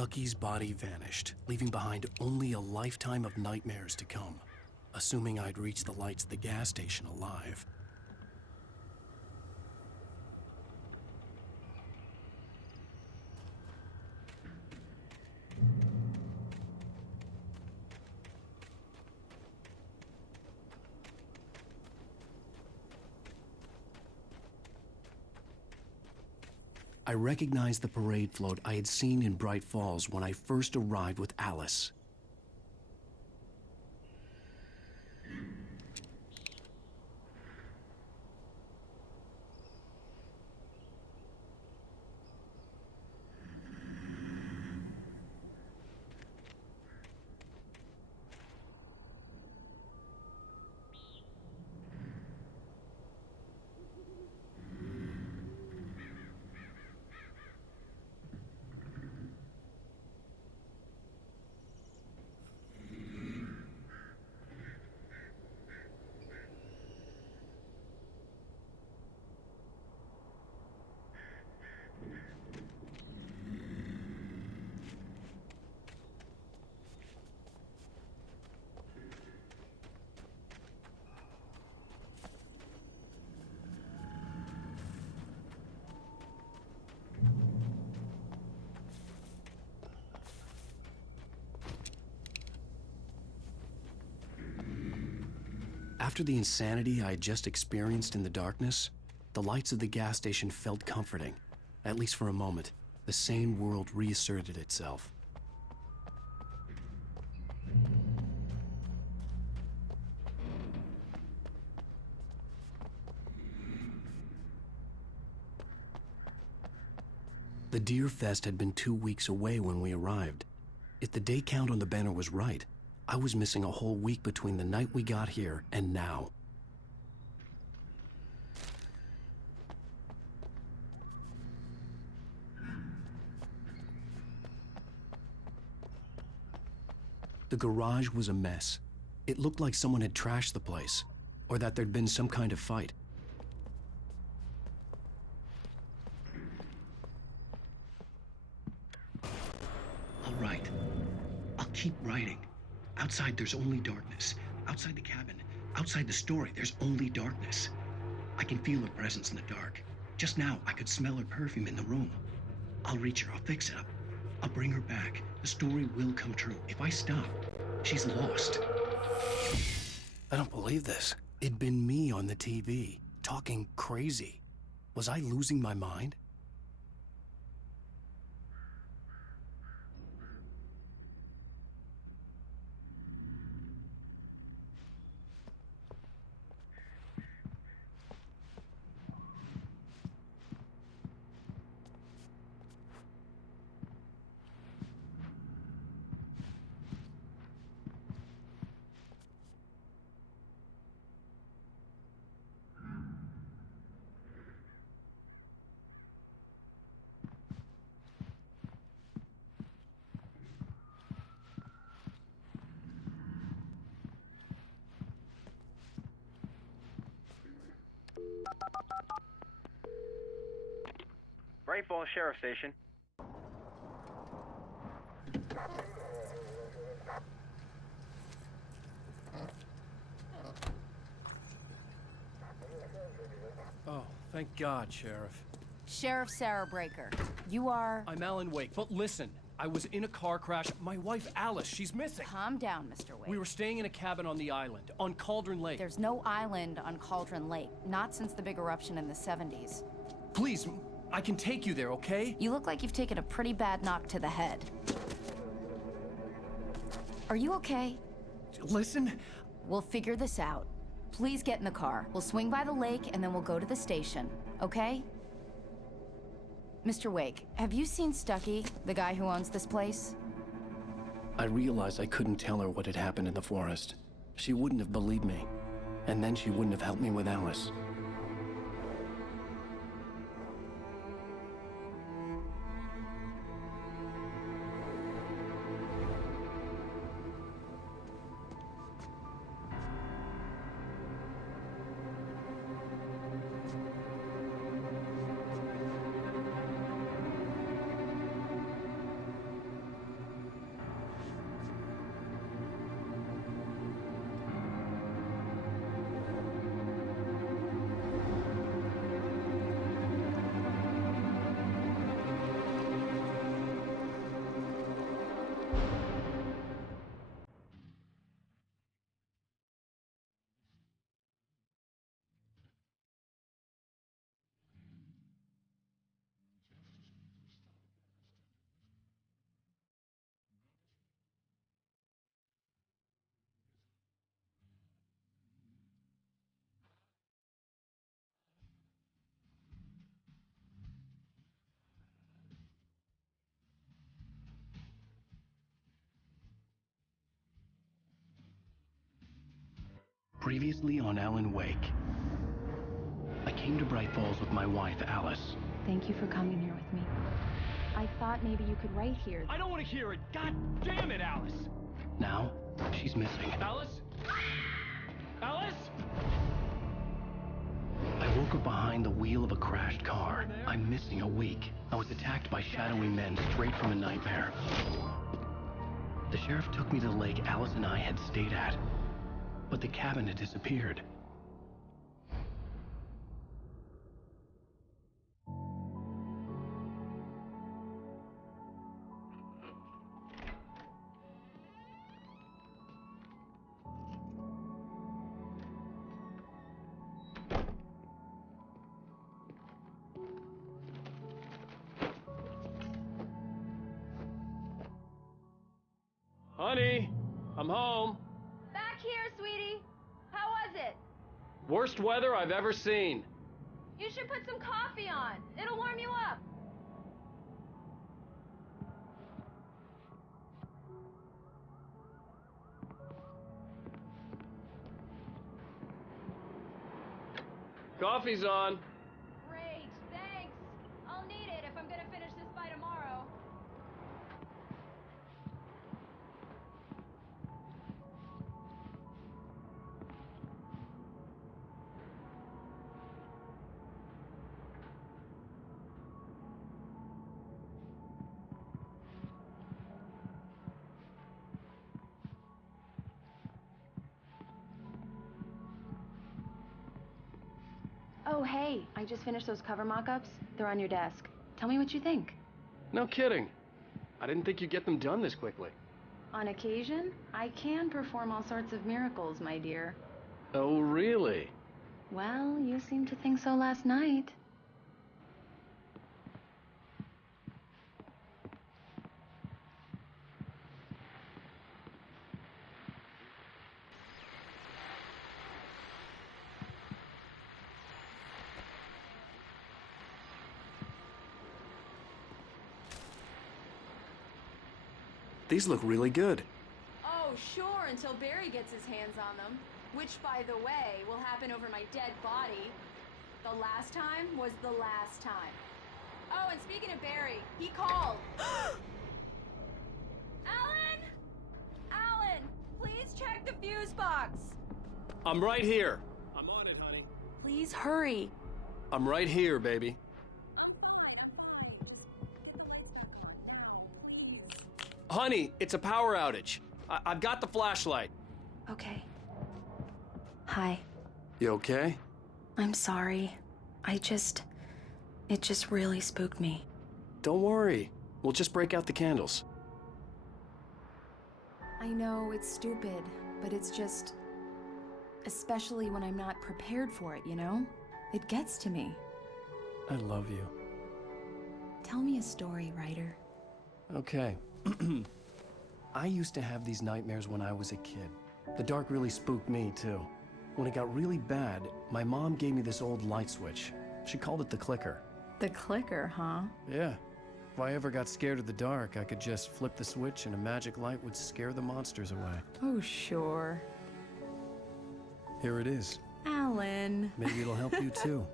Stucky's body vanished, leaving behind only a lifetime of nightmares to come, assuming I'd reach the lights at the gas station alive. I recognized the parade float I had seen in Bright Falls when I first arrived with Alice. After the insanity I had just experienced in the darkness, the lights of the gas station felt comforting. At least for a moment, the sane world reasserted itself. The Deer Fest had been 2 weeks away when we arrived. If the day count on the banner was right, I was missing a whole week between the night we got here and now. The garage was a mess. It looked like someone had trashed the place, or that there'd been some kind of fight. All right. I'll keep writing. Outside, there's only darkness. Outside the cabin, outside the story, there's only darkness. I can feel her presence in the dark. Just now, I could smell her perfume in the room. I'll reach her, I'll fix it up. I'll bring her back. The story will come true. If I stop, she's lost. I don't believe this. It'd been me on the TV, talking crazy. Was I losing my mind? Bright Falls Sheriff Station. Oh, thank God, Sheriff. Sheriff Sarah Breaker. You are... I'm Alan Wake, but listen. I was in a car crash. My wife, Alice, she's missing. Calm down, Mr. Wake. We were staying in a cabin on the island, on Cauldron Lake. There's no island on Cauldron Lake. Not since the big eruption in the 70s. Please, I can take you there, okay? You look like you've taken a pretty bad knock to the head. Are you okay? Listen. We'll figure this out. Please get in the car. We'll swing by the lake and then we'll go to the station, okay? Mr. Wake, have you seen Stucky, the guy who owns this place? I realized I couldn't tell her what had happened in the forest. She wouldn't have believed me. And then she wouldn't have helped me with Alice. Previously on Alan Wake. I came to Bright Falls with my wife, Alice. Thank you for coming here with me. I thought maybe you could write here. I don't want to hear it. God damn it, Alice. Now, she's missing. Alice? Alice? I woke up behind the wheel of a crashed car. I'm missing a week. I was attacked by shadowy men straight from a nightmare. The sheriff took me to the lake Alice and I had stayed at, but the cabin had disappeared. Honey, I'm home. Back here, sweetie. How was it? Worst weather I've ever seen. You should put some coffee on. It'll warm you up. Coffee's on. Great, thanks. I'll need it if I'm gonna finish this by tomorrow. Oh, hey, I just finished those cover mock-ups. They're on your desk. Tell me what you think. No kidding. I didn't think you'd get them done this quickly. On occasion, I can perform all sorts of miracles, my dear. Oh, really? Well, you seemed to think so last night. These look really good. Oh, sure, until Barry gets his hands on them. Which, by the way, will happen over my dead body. The last time was the last time. Oh, and speaking of Barry, he called. Alan! Alan, please check the fuse box. I'm right here. I'm on it, honey. Please hurry. I'm right here, baby. Honey, it's a power outage. I've got the flashlight. Okay. Hi. You okay? I'm sorry. It just really spooked me. Don't worry. We'll just break out the candles. I know it's stupid, but it's just... especially when I'm not prepared for it, you know? It gets to me. I love you. Tell me a story, writer. Okay. I used to have these nightmares when I was a kid. The dark really spooked me, too. When it got really bad, my mom gave me this old light switch. She called it the clicker. The clicker, huh? Yeah. If I ever got scared of the dark, I could just flip the switch and a magic light would scare the monsters away. Oh, sure. Here it is. Alan. Maybe it'll help you, too.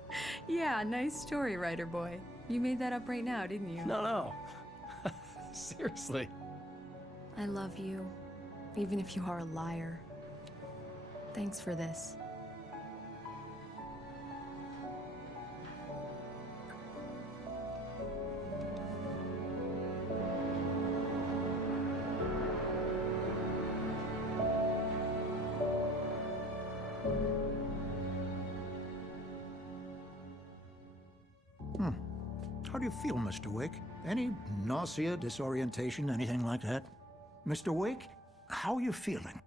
Yeah, nice story, writer boy. You made that up right now, didn't you? No. Seriously. I love you, even if you are a liar. Thanks for this. How do you feel, Mr. Wake? Any nausea, disorientation, anything like that? Mr. Wake, how are you feeling?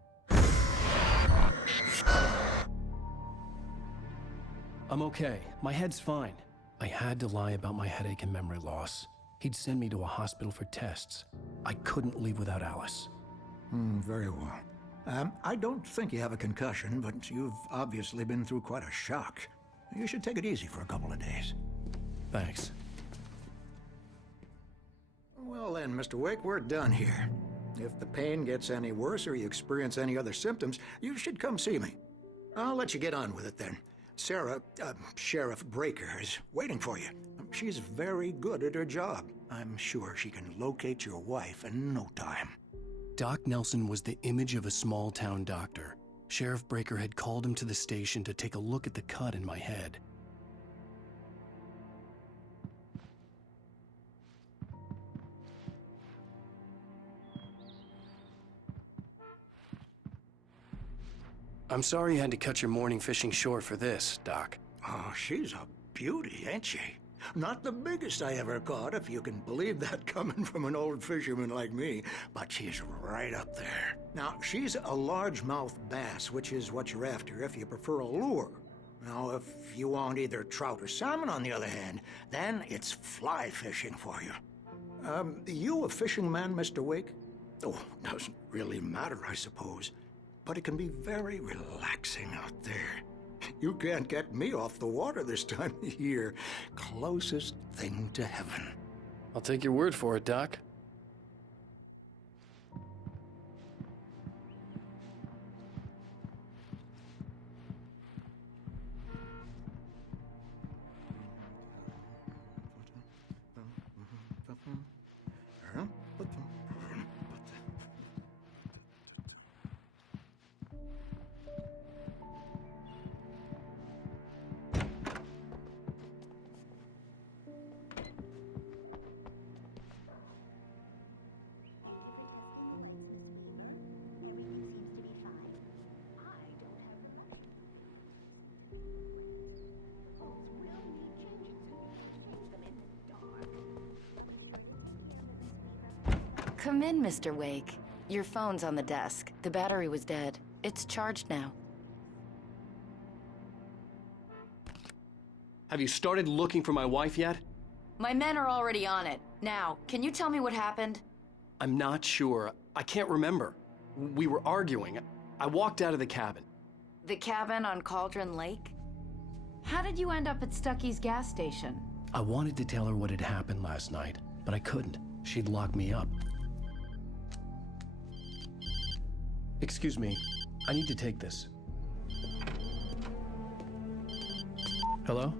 I'm okay. My head's fine. I had to lie about my headache and memory loss. He'd send me to a hospital for tests. I couldn't leave without Alice. Very well. I don't think you have a concussion, but you've obviously been through quite a shock. You should take it easy for a couple of days. Thanks. Well then, Mr. Wake, we're done here. If the pain gets any worse or you experience any other symptoms, you should come see me. I'll let you get on with it then. Sarah, Sheriff Breaker, is waiting for you. She's very good at her job. I'm sure she can locate your wife in no time. Doc Nelson was the image of a small-town doctor. Sheriff Breaker had called him to the station to take a look at the cut in my head. I'm sorry you had to cut your morning fishing short for this, Doc. Oh, she's a beauty, ain't she? Not the biggest I ever caught, if you can believe that coming from an old fisherman like me, but she's right up there. Now, she's a largemouth bass, which is what you're after if you prefer a lure. Now, if you want either trout or salmon, on the other hand, then it's fly fishing for you. You a fishing man, Mr. Wake? Oh, doesn't really matter, I suppose. But it can be very relaxing out there. You can't get me off the water this time of year. Closest thing to heaven. I'll take your word for it, Doc. Come in, Mr. Wake. Your phone's on the desk. The battery was dead. It's charged now. Have you started looking for my wife yet? My men are already on it. Now, can you tell me what happened? I'm not sure. I can't remember. We were arguing. I walked out of the cabin. The cabin on Cauldron Lake? How did you end up at Stucky's gas station? I wanted to tell her what had happened last night, but I couldn't. She'd lock me up. Excuse me. I need to take this. Hello?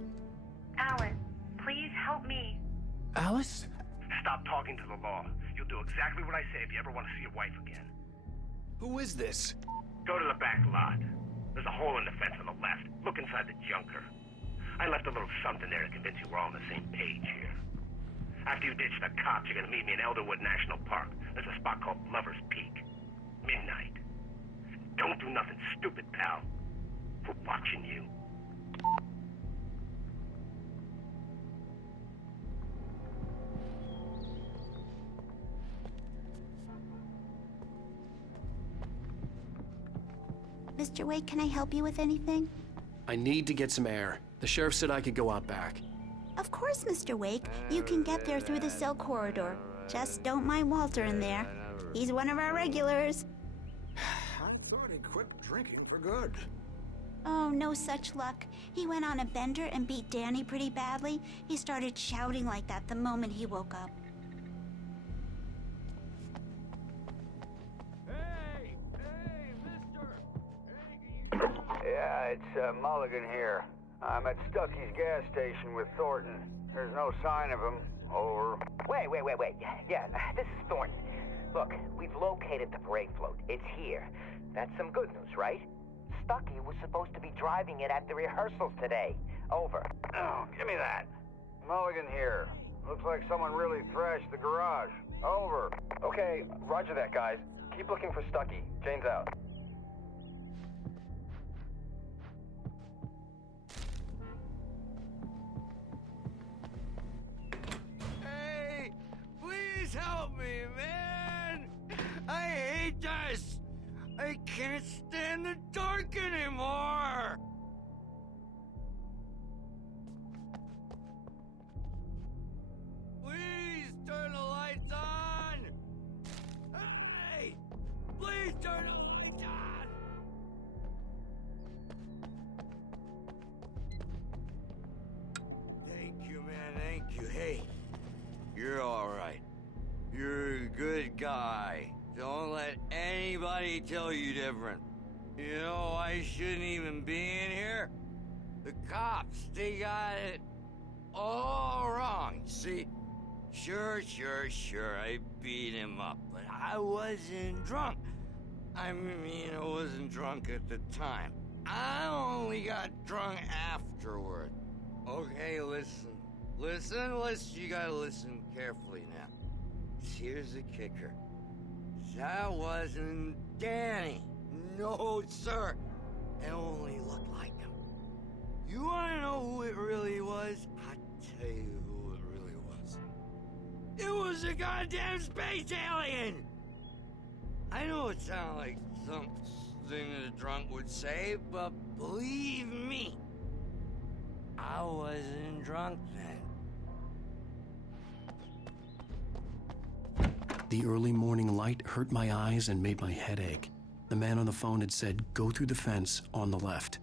Alan, please help me. Alice? Stop talking to the law. You'll do exactly what I say if you ever want to see your wife again. Who is this? Go to the back lot. There's a hole in the fence on the left. Look inside the junker. I left a little something there to convince you we're all on the same page here. After you ditch the cops, you're gonna meet me in Elderwood National Park. There's a spot called Lover's Peak. Midnight. Don't do nothing stupid, pal. We're watching you. Mr. Wake, can I help you with anything? I need to get some air. The sheriff said I could go out back. Of course, Mr. Wake. You can get there through the cell corridor. Just don't mind Walter in there. He's one of our regulars. I thought he quit drinking for good. Oh, no such luck. He went on a bender and beat Danny pretty badly. He started shouting like that the moment he woke up. Yeah, it's Mulligan here. I'm at Stucky's gas station with Thornton. There's no sign of him. Over. Wait. Yeah, this is Thornton. Look, we've located the parade float. It's here. That's some good news, right? Stucky was supposed to be driving it at the rehearsals today. Over. Oh, give me that. Mulligan here. Looks like someone really thrashed the garage. Over. Okay, roger that, guys. Keep looking for Stucky. Jane's out. Hey, please help me, man! I hate this! I can't stand the dark anymore! Please turn the lights on! Hey! Please turn the lights on! Thank you, man, thank you. Hey, you're alright. You're a good guy. Don't let anybody tell you different. You know, I shouldn't even be in here. The cops, they got it all wrong. See, sure, I beat him up, but I wasn't drunk. I mean, I wasn't drunk at the time. I only got drunk afterward. Okay, listen, you gotta listen carefully now. Here's the kicker. That wasn't Danny. No, sir. It only looked like him. You wanna know who it really was? I'll tell you who it really was. It was a goddamn space alien! I know it sounds like something that a drunk would say, but believe me, I wasn't drunk then. The early morning light hurt my eyes and made my head ache. The man on the phone had said, go through the fence on the left.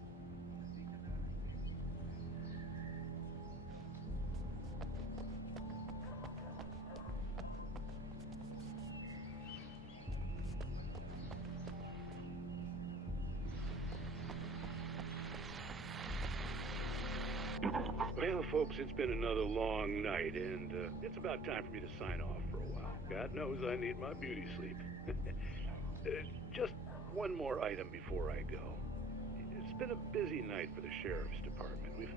Well, folks, it's been another long night, and it's about time for me to sign off for a while. God knows I need my beauty sleep. Just one more item before I go. It's been a busy night for the Sheriff's Department. We've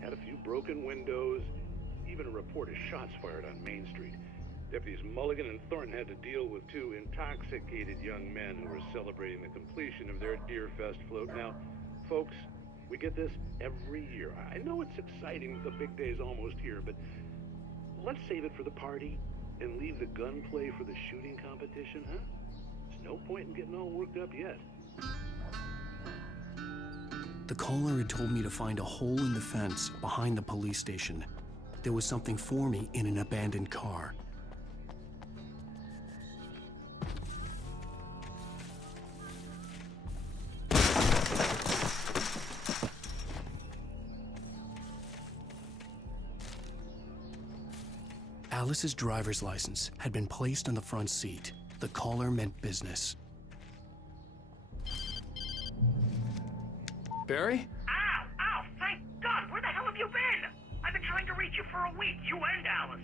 had a few broken windows, even a report of shots fired on Main Street. Deputies Mulligan and Thornton had to deal with two intoxicated young men who were celebrating the completion of their Deerfest float. Now, folks, we get this every year. I know it's exciting, the big day's almost here, but let's save it for the party and leave the gunplay for the shooting competition, huh? There's no point in getting all worked up yet. The caller had told me to find a hole in the fence behind the police station. There was something for me in an abandoned car. Alice's driver's license had been placed on the front seat. The caller meant business. Barry? Ow! Thank God! Where the hell have you been? I've been trying to reach you for a week, you and Alice.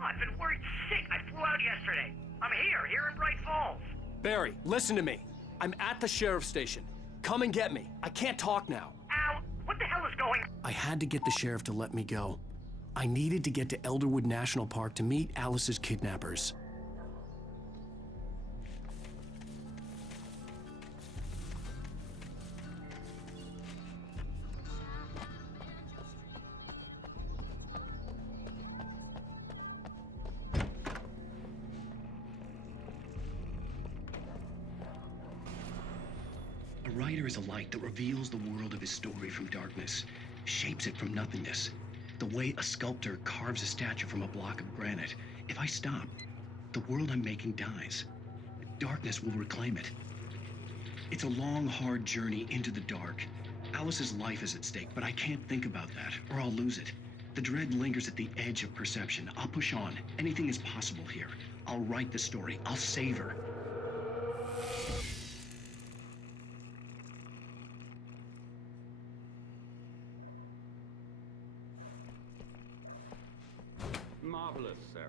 I've been worried sick. I flew out yesterday. I'm here in Bright Falls. Barry, listen to me. I'm at the sheriff's station. Come and get me. I can't talk now. Al, what the hell is going on? I had to get the sheriff to let me go. I needed to get to Elderwood National Park to meet Alice's kidnappers. A writer is a light that reveals the world of his story from darkness, shapes it from nothingness. The way a sculptor carves a statue from a block of granite. If I stop, the world I'm making dies. Darkness will reclaim it. It's a long, hard journey into the dark. Alice's life is at stake, but I can't think about that, or I'll lose it. The dread lingers at the edge of perception. I'll push on. Anything is possible here. I'll write the story. I'll save her. Marvelous, Sarah.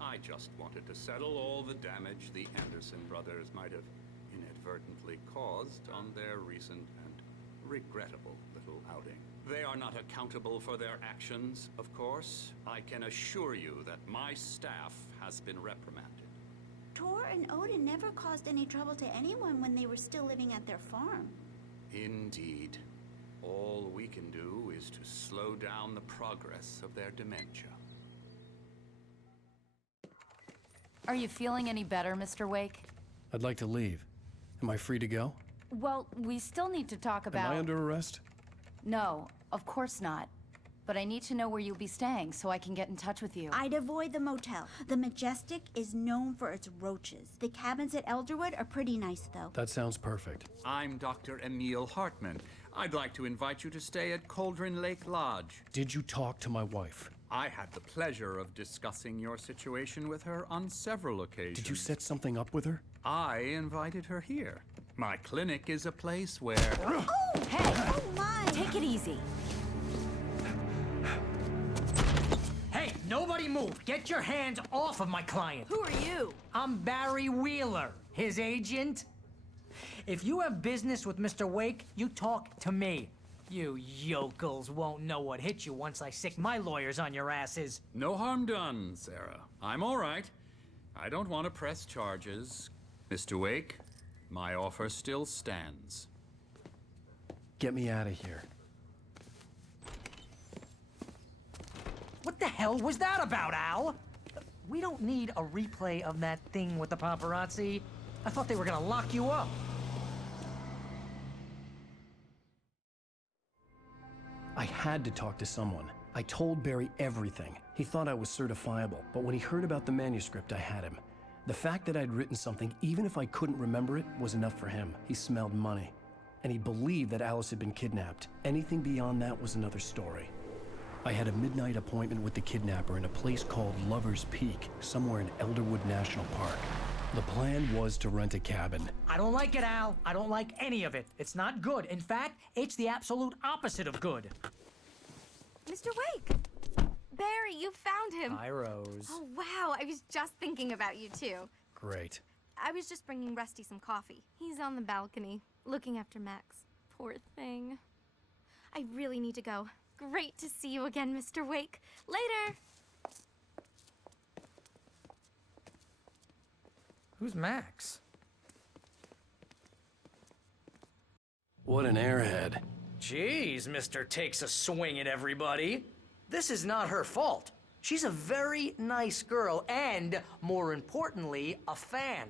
I just wanted to settle all the damage the Anderson brothers might have inadvertently caused on their recent and regrettable little outing. They are not accountable for their actions, of course. I can assure you that my staff has been reprimanded. Tor and Odin never caused any trouble to anyone when they were still living at their farm. Indeed. All we can do is to slow down the progress of their dementia. Are you feeling any better, Mr. Wake? I'd like to leave. Am I free to go? Well, we still need to talk about... Am I under arrest? No, of course not. But I need to know where you'll be staying so I can get in touch with you. I'd avoid the motel. The Majestic is known for its roaches. The cabins at Elderwood are pretty nice, though. That sounds perfect. I'm Dr. Emil Hartman. I'd like to invite you to stay at Cauldron Lake Lodge. Did you talk to my wife? I had the pleasure of discussing your situation with her on several occasions. Did you set something up with her? I invited her here. My clinic is a place where... Oh, hey! Oh, my! Take it easy. Hey, nobody move. Get your hands off of my client. Who are you? I'm Barry Wheeler, his agent. If you have business with Mr. Wake, you talk to me. You yokels won't know what hit you once I sick my lawyers on your asses. No harm done, Sarah. I'm all right. I don't want to press charges. Mr. Wake, my offer still stands. Get me out of here. What the hell was that about, Al? We don't need a replay of that thing with the paparazzi. I thought they were gonna lock you up. I had to talk to someone. I told Barry everything. He thought I was certifiable, but when he heard about the manuscript, I had him. The fact that I'd written something, even if I couldn't remember it, was enough for him. He smelled money. And he believed that Alice had been kidnapped. Anything beyond that was another story. I had a midnight appointment with the kidnapper in a place called Lover's Peak, somewhere in Elderwood National Park. The plan was to rent a cabin. I don't like it, Al. I don't like any of it. It's not good. In fact, it's the absolute opposite of good. Mr. Wake! Barry, you found him. Hi, Rose. Oh, wow. I was just thinking about you, too. Great. I was just bringing Rusty some coffee. He's on the balcony, looking after Max. Poor thing. I really need to go. Great to see you again, Mr. Wake. Later! Who's Max? What an airhead. Jeez, Mr. Takes a swing at everybody. This is not her fault. She's a very nice girl and, more importantly, a fan.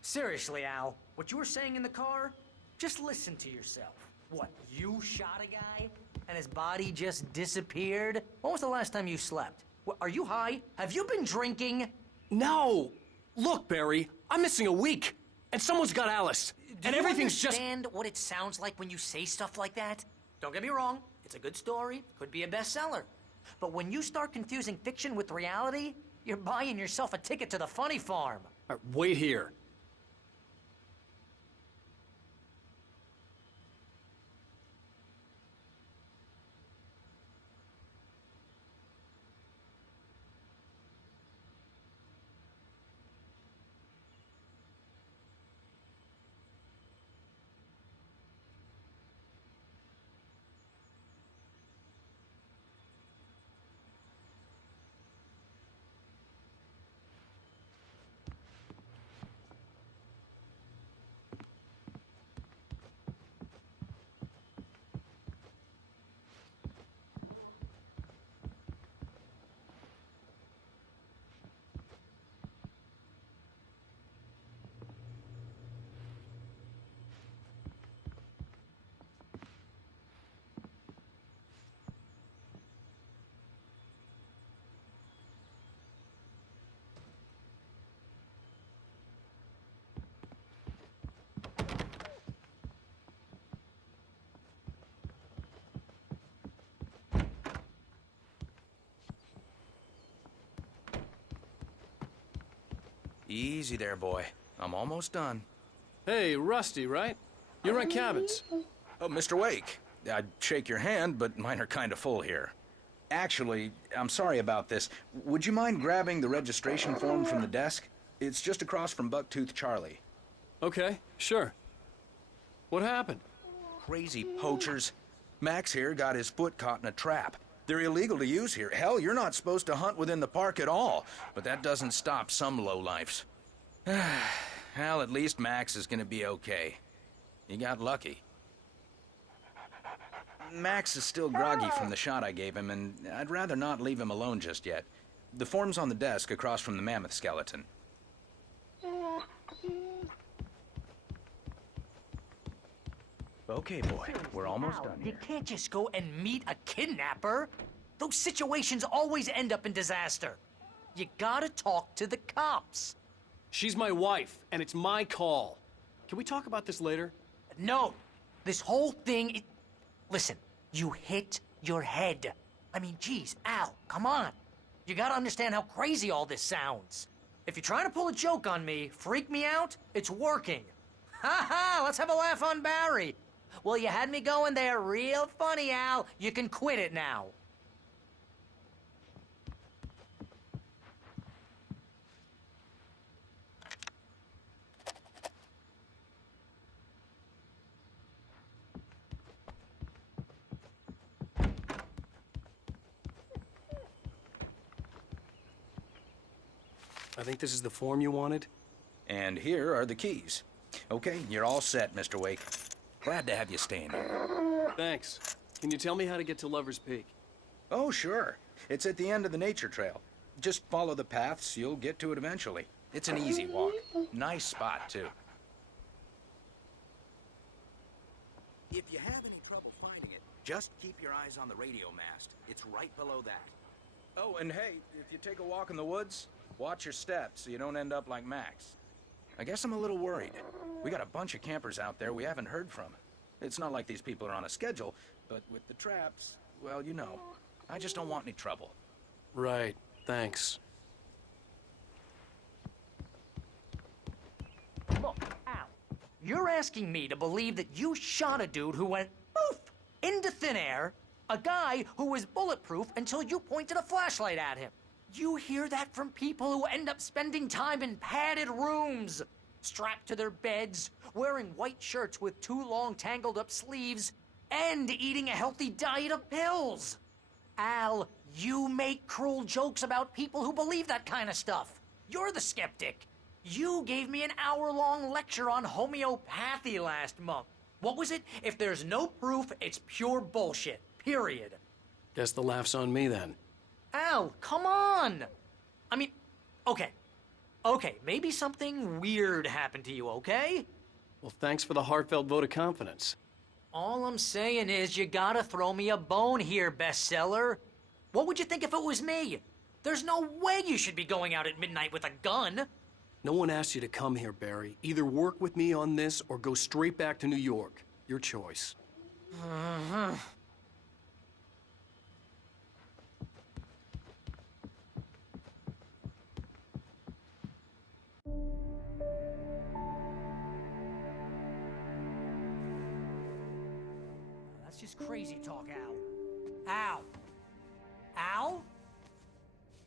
Seriously, Al, what you were saying in the car, just listen to yourself. What, you shot a guy and his body just disappeared? When was the last time you slept? What, are you high? Have you been drinking? No! Look, Barry, I'm missing a week, and someone's got Alice, and everything's just... Do you understand what it sounds like when you say stuff like that? Don't get me wrong, it's a good story, could be a bestseller. But when you start confusing fiction with reality, you're buying yourself a ticket to the funny farm. All right, wait here. Easy there, boy. I'm almost done. Hey, Rusty, right? You rent cabins. Oh, Mr. Wake. I'd shake your hand, but mine are kind of full here. Actually, I'm sorry about this. Would you mind grabbing the registration form from the desk? It's just across from Bucktooth Charlie. Okay, sure. What happened? Crazy poachers. Max here got his foot caught in a trap. They're illegal to use here. Hell, you're not supposed to hunt within the park at all. But that doesn't stop some lowlifes. Well, at least Max is gonna be okay. He got lucky. Max is still groggy from the shot I gave him, and I'd rather not leave him alone just yet. The form's on the desk across from the mammoth skeleton. Okay, boy, we're almost done here. You can't just go and meet a kidnapper. Those situations always end up in disaster. You gotta talk to the cops. She's my wife, and it's my call. Can we talk about this later? No. This whole thing... Listen, you hit your head. I mean, geez, Al, come on. You gotta understand how crazy all this sounds. If you're trying to pull a joke on me, freak me out, it's working. Ha ha, let's have a laugh on Barry. Well, you had me going there real funny, Al. You can quit it now. I think this is the form you wanted. And here are the keys. Okay, you're all set, Mr. Wake. Glad to have you staying here. Thanks. Can you tell me how to get to Lover's Peak? Oh, sure. It's at the end of the nature trail. Just follow the paths, you'll get to it eventually. It's an easy walk. Nice spot, too. If you have any trouble finding it, just keep your eyes on the radio mast. It's right below that. Oh, and hey, if you take a walk in the woods, watch your steps so you don't end up like Max. I guess I'm a little worried. We got a bunch of campers out there we haven't heard from. It's not like these people are on a schedule, but with the traps, well, you know. I just don't want any trouble. Right. Thanks. Look, Al, you're asking me to believe that you shot a dude who went poof into thin air, a guy who was bulletproof until you pointed a flashlight at him. You hear that from people who end up spending time in padded rooms, strapped to their beds, wearing white shirts with too long tangled up sleeves, and eating a healthy diet of pills. Al, you make cruel jokes about people who believe that kind of stuff. You're the skeptic. You gave me an hour-long lecture on homeopathy last month. What was it? If there's no proof, it's pure bullshit. Period. Guess the laugh's on me then. Al, come on! I mean, okay, maybe something weird happened to you, okay? Well, thanks for the heartfelt vote of confidence. All I'm saying is you gotta throw me a bone here, bestseller. What would you think if it was me? There's no way you should be going out at midnight with a gun. No one asked you to come here, Barry. Either work with me on this or go straight back to New York. Your choice. That's just crazy talk, Al. Al? Al?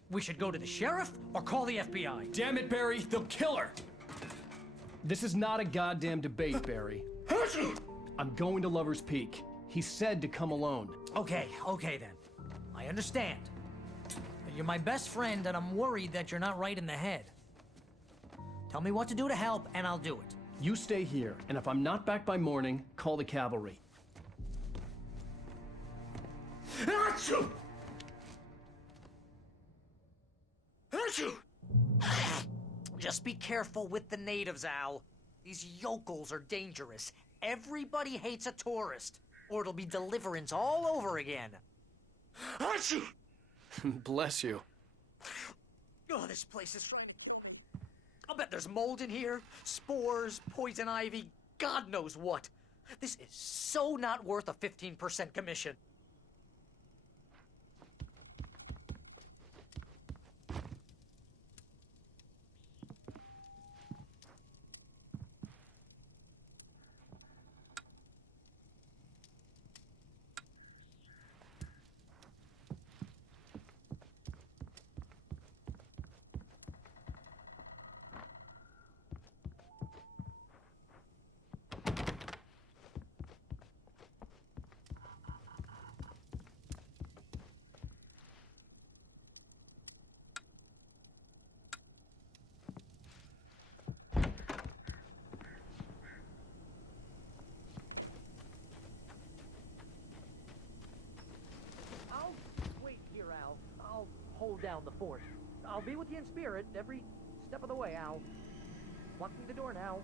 We should go to the sheriff or call the FBI. Damn it, Barry, they'll kill her! This is not a goddamn debate, Barry. I'm going to Lover's Peak. He said to come alone. Okay then. I understand. You're my best friend, and I'm worried that you're not right in the head. Tell me what to do to help, and I'll do it. You stay here, and if I'm not back by morning, call the cavalry. Achoo! Just be careful with the natives, Al. These yokels are dangerous. Everybody hates a tourist, or it'll be Deliverance all over again. Achoo! Bless you. Oh, this place is trying to... I'll bet there's mold in here, spores, poison ivy, God knows what. This is so not worth a 15% commission. Hold down the fort. I'll be with you in spirit every step of the way, Al. Locking the door now.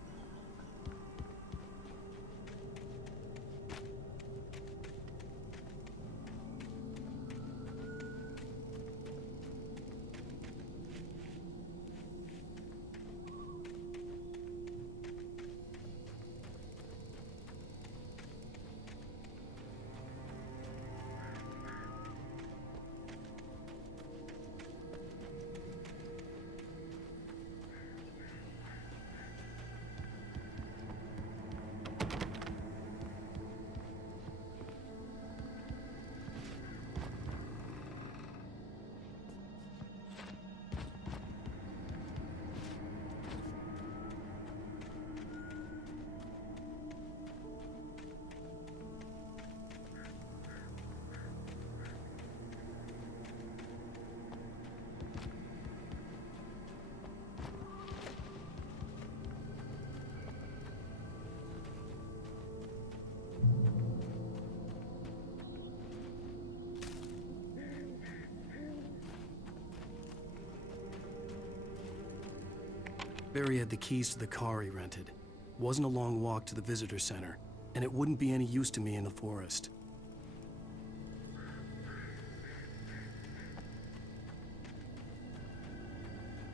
Barry had the keys to the car he rented. Wasn't a long walk to the visitor center, and it wouldn't be any use to me in the forest.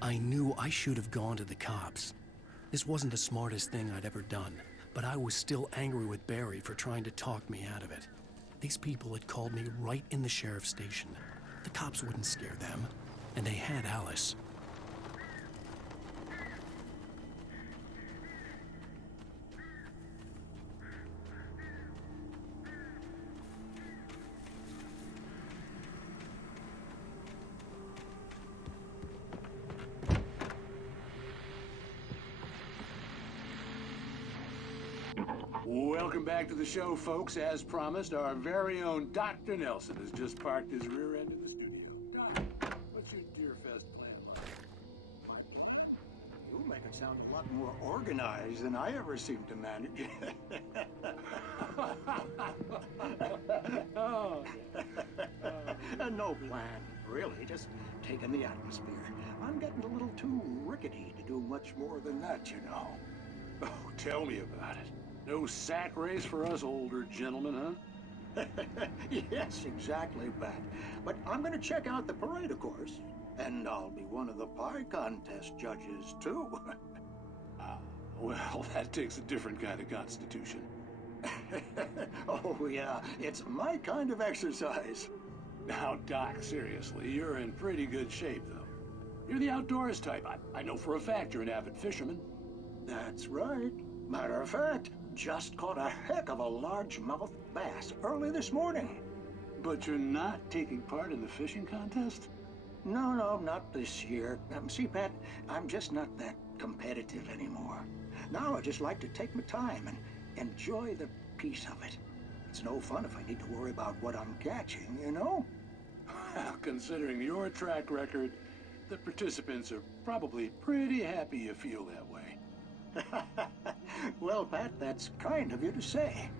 I knew I should have gone to the cops. This wasn't the smartest thing I'd ever done, but I was still angry with Barry for trying to talk me out of it. These people had called me right in the sheriff's station. The cops wouldn't scare them, and they had Alice. Welcome back to the show, folks. As promised, our very own Dr. Nelson has just parked his rear end in the studio. Doc, what's your Deerfest plan like? You make it sound a lot more organized than I ever seem to manage. No plan, really. Just taking the atmosphere. I'm getting a little too rickety to do much more than that, you know. Oh, tell me about it. No sack race for us older gentlemen, huh? Yes, exactly, Bat. But I'm going to check out the parade, of course. And I'll be one of the pie contest judges, too. Well, that takes a different kind of constitution. Oh, yeah. It's my kind of exercise. Now, Doc, seriously, you're in pretty good shape, though. You're the outdoors type. I know for a fact you're an avid fisherman. That's right. Matter of fact, just caught a heck of a largemouth bass early this morning. But you're not taking part in the fishing contest? No, not this year. See, Pat, I'm just not that competitive anymore. Now I just like to take my time and enjoy the peace of it. It's no fun if I need to worry about what I'm catching, you know? Well, considering your track record, the participants are probably pretty happy you feel that way. Well, Pat, that's kind of you to say.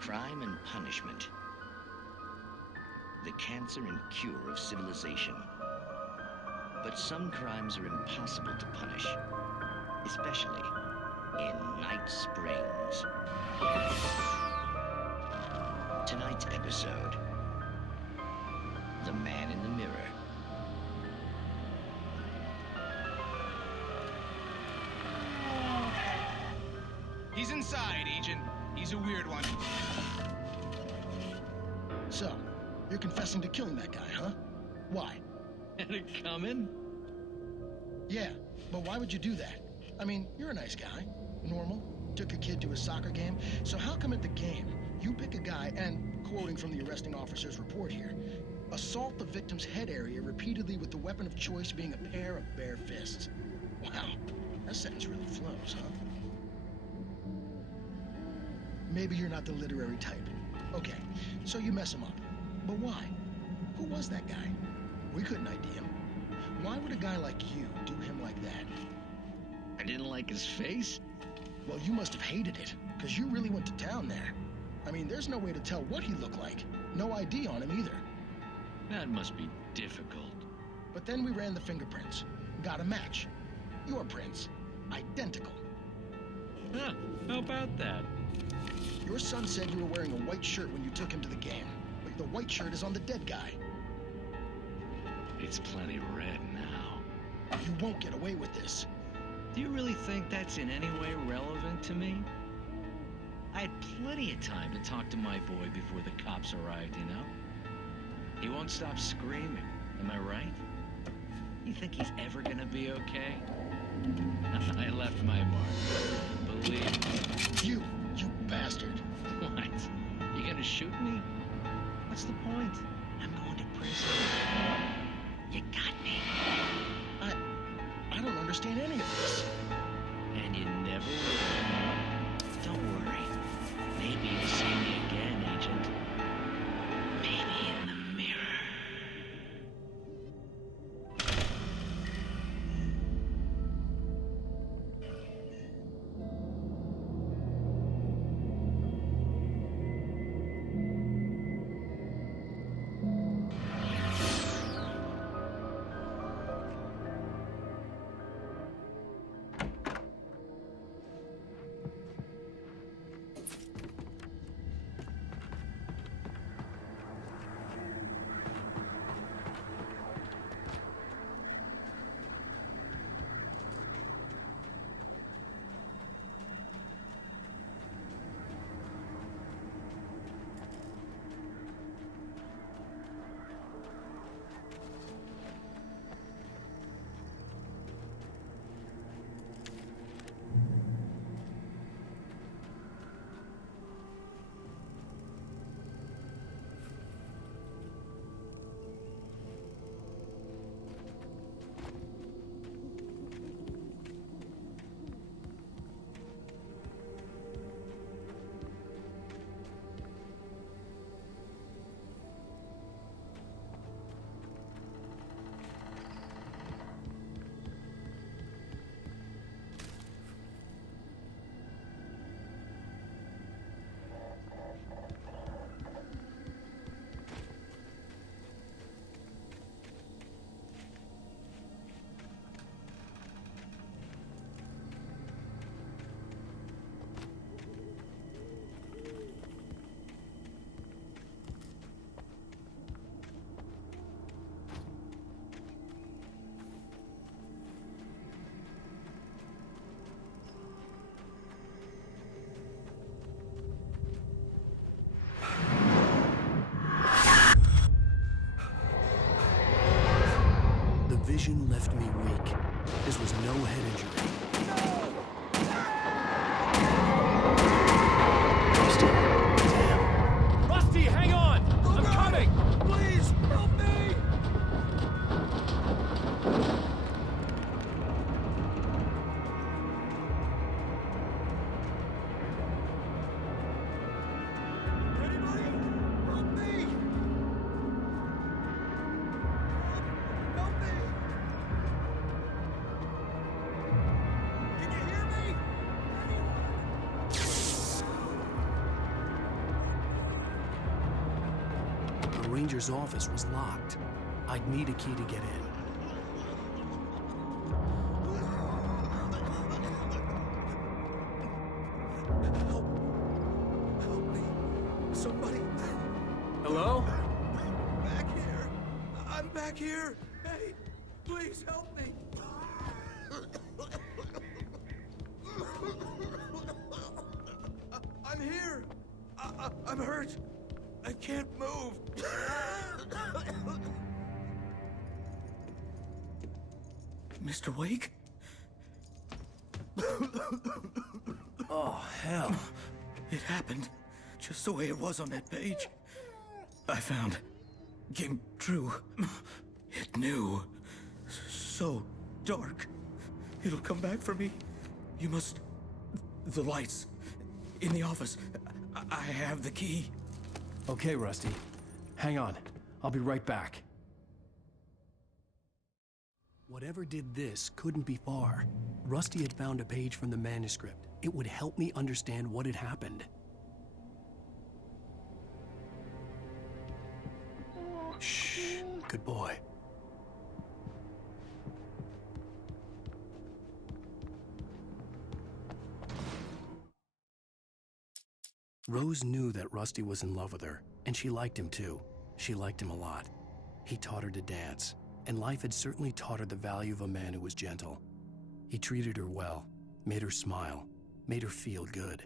Crime and punishment. The cancer and cure of civilization. But some crimes are impossible to punish, especially in Night Springs. Tonight's episode, The Man in the Mirror. He's inside, Agent. He's a weird one. So, you're confessing to killing that guy, huh? Why? Had it coming? Yeah, but why would you do that? I mean, you're a nice guy. Normal. Took a kid to a soccer game. So how come at the game, you pick a guy and, quoting from the arresting officer's report here, assault the victim's head area repeatedly with the weapon of choice being a pair of bare fists? Wow, that sentence really flows, huh? Maybe you're not the literary type. Okay, so you mess him up. But why? Who was that guy? We couldn't ID him. Why would a guy like you do him like that? I didn't like his face? Well, you must have hated it, because you really went to town there. I mean, there's no way to tell what he looked like. No ID on him either. That must be difficult. But then we ran the fingerprints. Got a match. Your prints. Identical. Huh, how about that? Your son said you were wearing a white shirt when you took him to the game. But the white shirt is on the dead guy. It's plenty red now. You won't get away with this. Do you really think that's in any way relevant to me? I had plenty of time to talk to my boy before the cops arrived, you know? He won't stop screaming, am I right? You think he's ever gonna be okay? I left my mark, believe me. You bastard. What? You gonna shoot me? What's the point? I'm going to prison. You got me. I don't understand any of this. And you never will. Don't worry. Maybe you'll see me again, Agent. Maybe in the mirror. Vision left me weak. This was no head injury. Rusty, damn. Rusty, hang on! I'm coming! Please, help me! The ranger's office was locked. I'd need a key to get in. Help me. Somebody. Hello? Back here. I'm back here. Hey, please help me. I'm here. I'm hurt. I can't move. Mr. Wake? Oh, hell. It happened just the way it was on that page. I found. Came true. It knew. So dark. It'll come back for me. You must... The lights. In the office. I have the key. Okay, Rusty. Hang on. I'll be right back. Whatever did this couldn't be far. Rusty had found a page from the manuscript. It would help me understand what had happened. Shh. Good boy. Rose knew that Rusty was in love with her, and she liked him too. She liked him a lot. He taught her to dance, and life had certainly taught her the value of a man who was gentle. He treated her well, made her smile, made her feel good.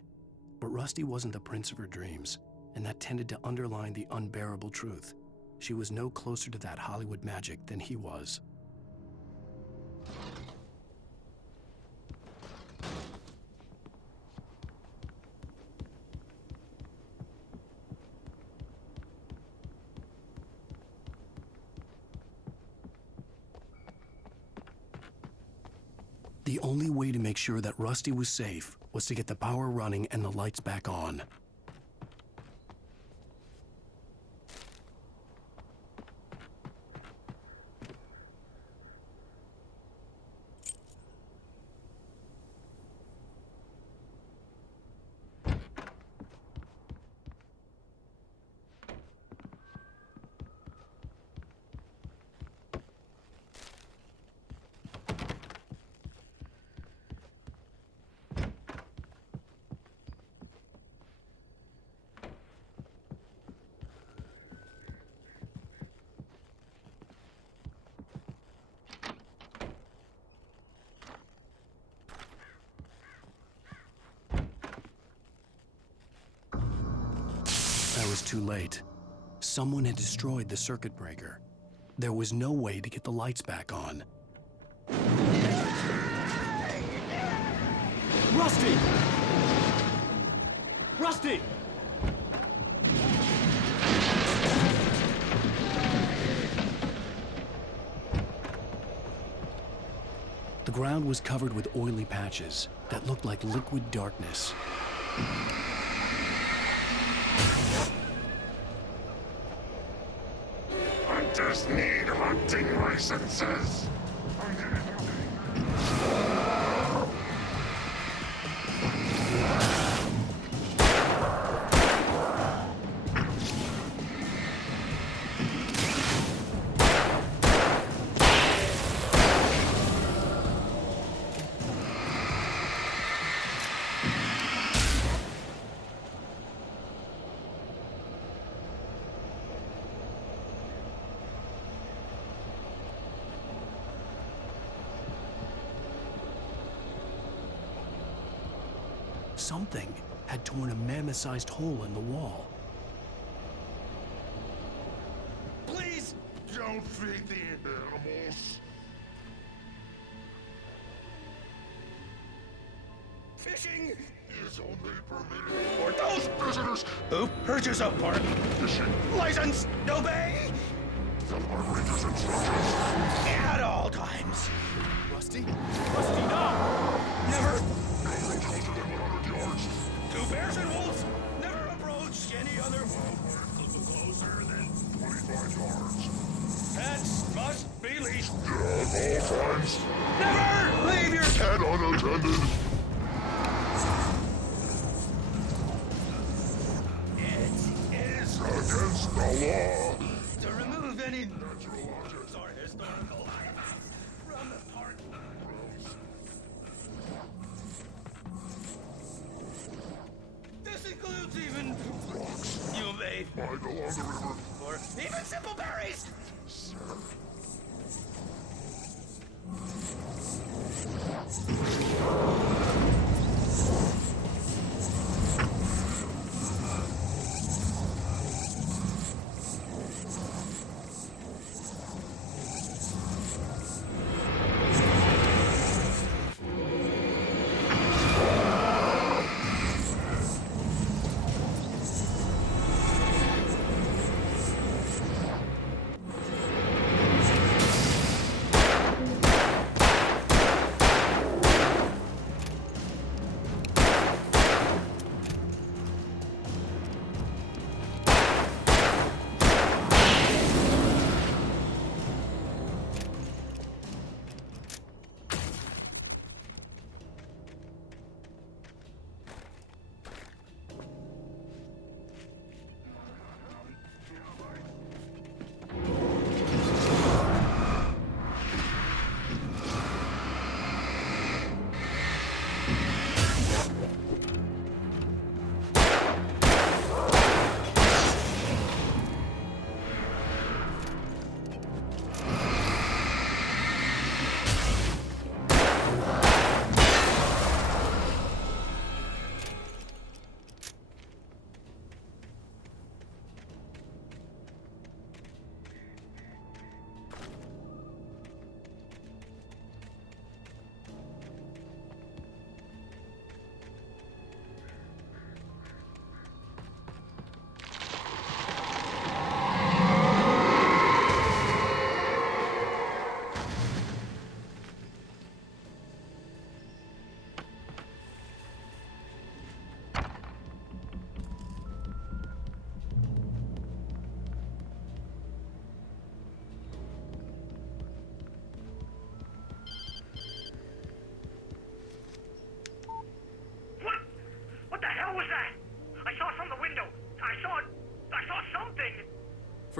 But Rusty wasn't the prince of her dreams, and that tended to underline the unbearable truth. She was no closer to that Hollywood magic than he was. The only way to make sure that Rusty was safe was to get the power running and the lights back on. I was too late. Someone had destroyed the circuit breaker. There was no way to get the lights back on. Rusty! Rusty! The ground was covered with oily patches that looked like liquid darkness. Hunters need hunting licenses. Something had torn a mammoth-sized hole in the wall. Please don't feed the animals. Fishing is only permitted for those visitors who purchase a park fishing license. Obey the park ranger's instructions at all times. Rusty? Rusty, no! Never! Two bears and wolves never approach any other closer than 25 yards. Pets must be leashed. At all times. Never leave your pet unattended. It is against the law to remove any natural objects or historical items from the park. This includes even rocks you made along the river, or even simple berries. Sir.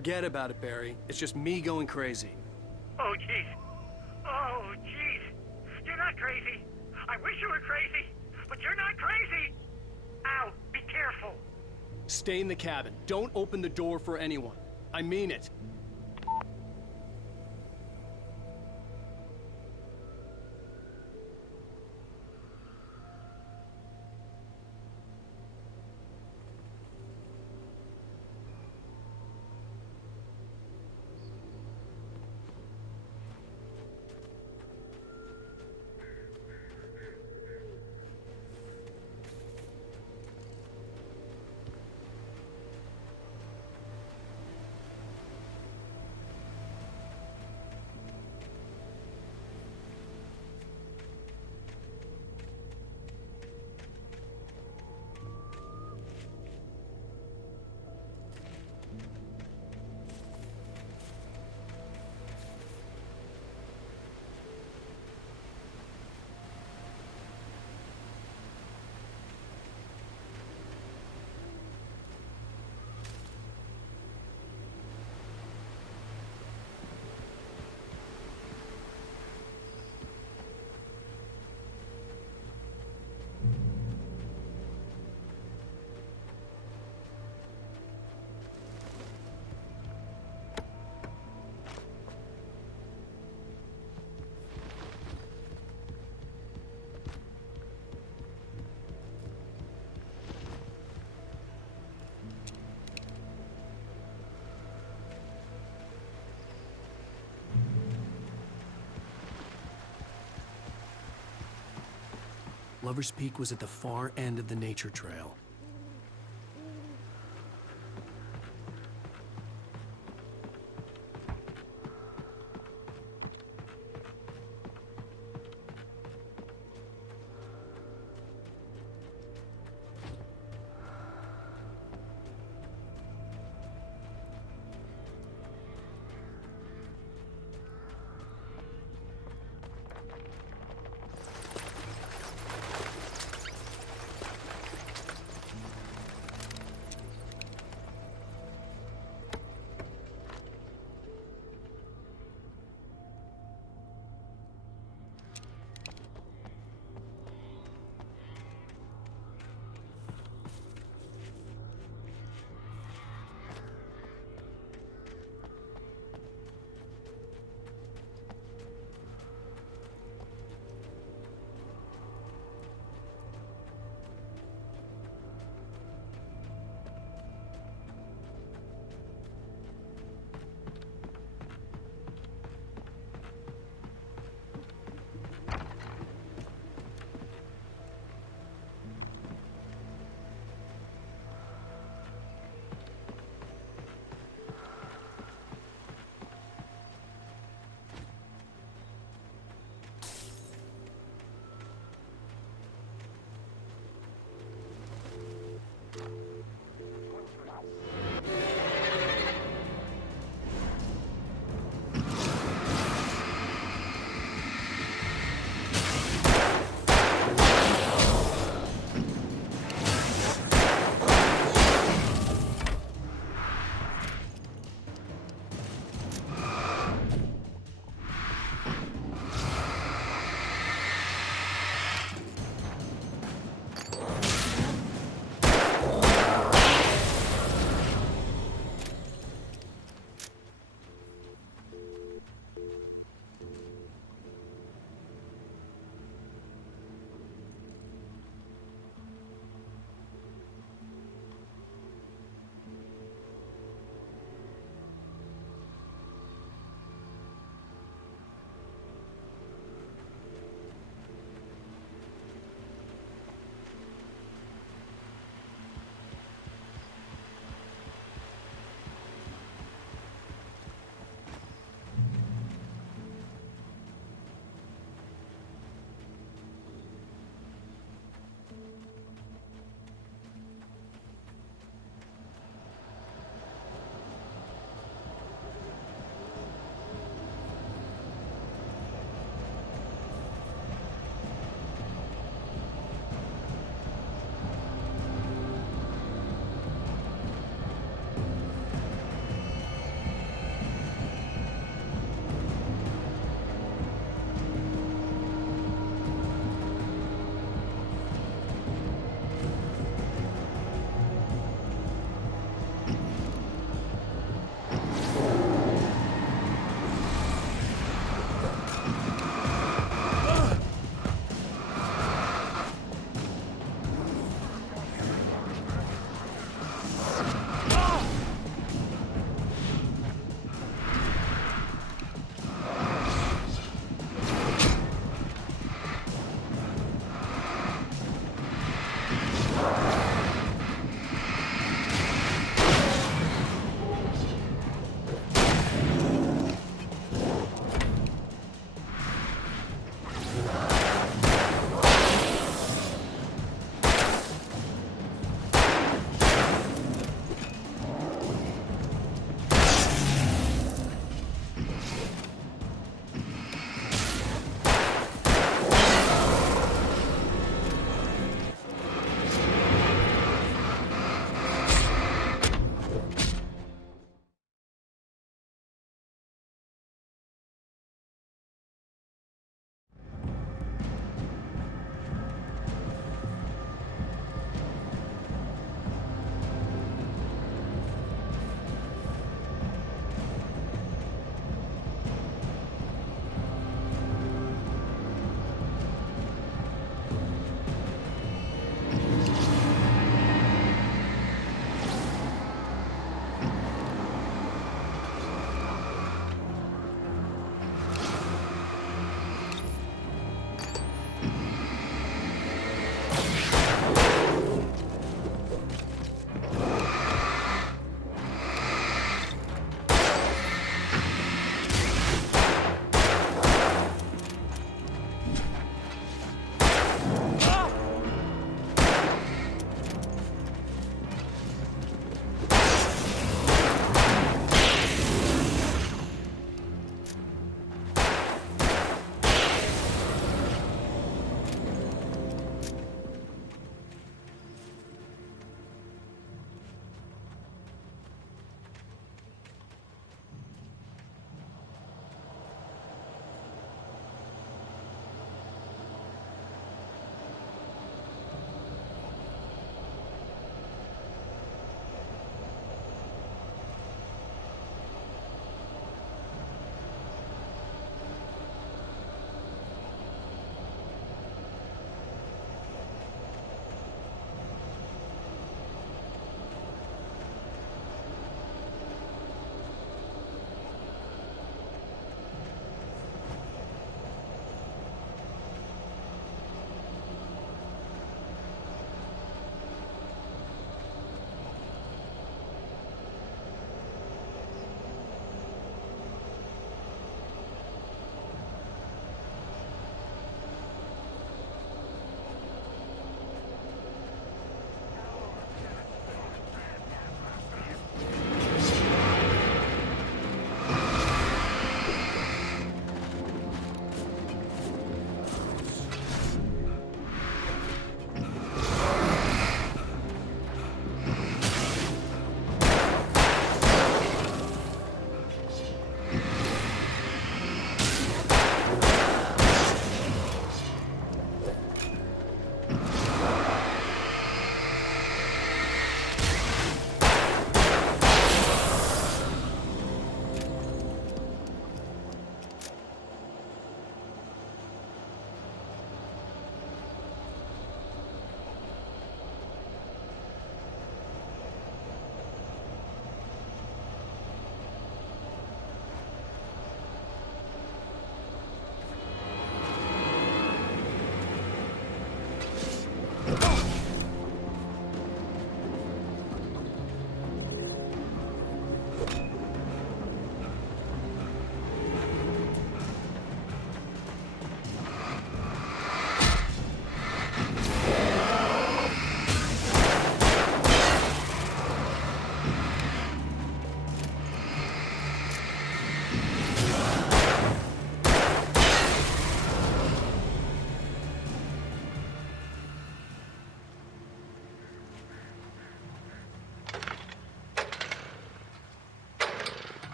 Forget about it, Barry. It's just me going crazy. Oh, jeez. Oh, jeez. You're not crazy. I wish you were crazy, but you're not crazy. Al, be careful. Stay in the cabin. Don't open the door for anyone. I mean it. Lover's Peak was at the far end of the nature trail.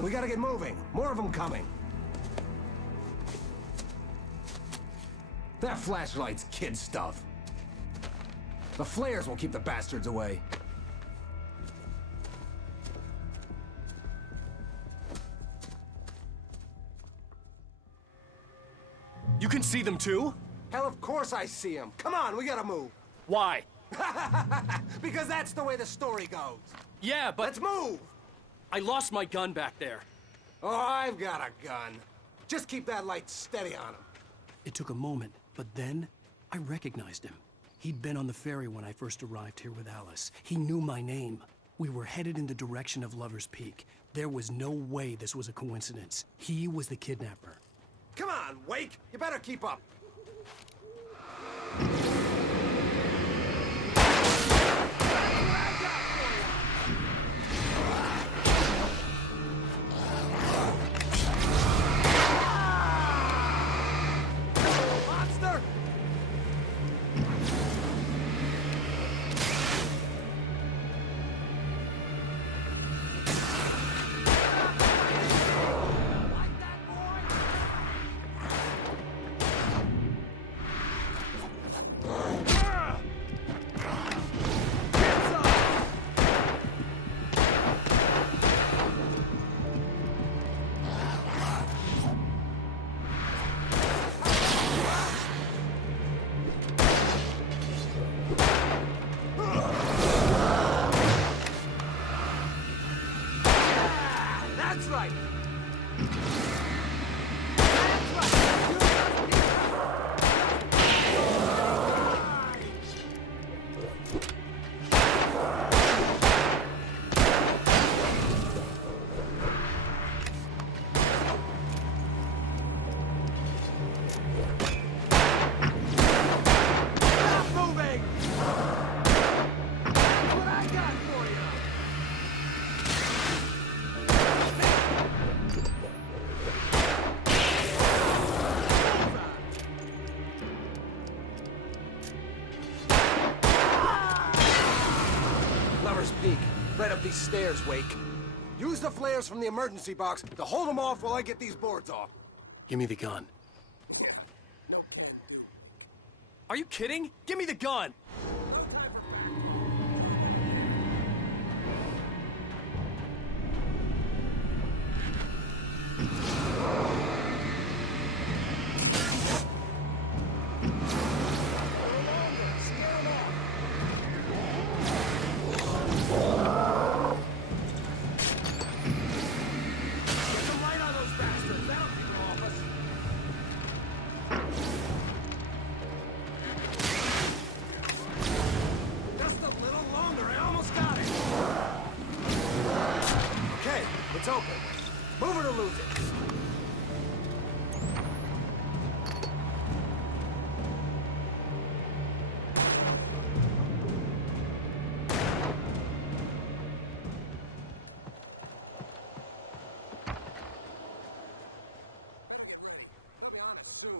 on, we gotta get moving. More of them coming. That flashlight's kid stuff. The flares will keep the bastards away. You can see them too? Hell, of course I see them. Come on, we gotta move. Why? Because that's the way the story goes. Yeah, but... Let's move! I lost my gun back there. Oh, I've got a gun. Just keep that light steady on him. It took a moment, but then I recognized him. He'd been on the ferry when I first arrived here with Alice. He knew my name. We were headed in the direction of Lover's Peak. There was no way this was a coincidence. He was the kidnapper. Come on, Wake! You better keep up. Peak. Right up these stairs, Wake. Use the flares from the emergency box to hold them off while I get these boards off. Give me the gun. No can do. Are you kidding? Give me the gun! It's open. Move it or lose it. I'll be honest soon.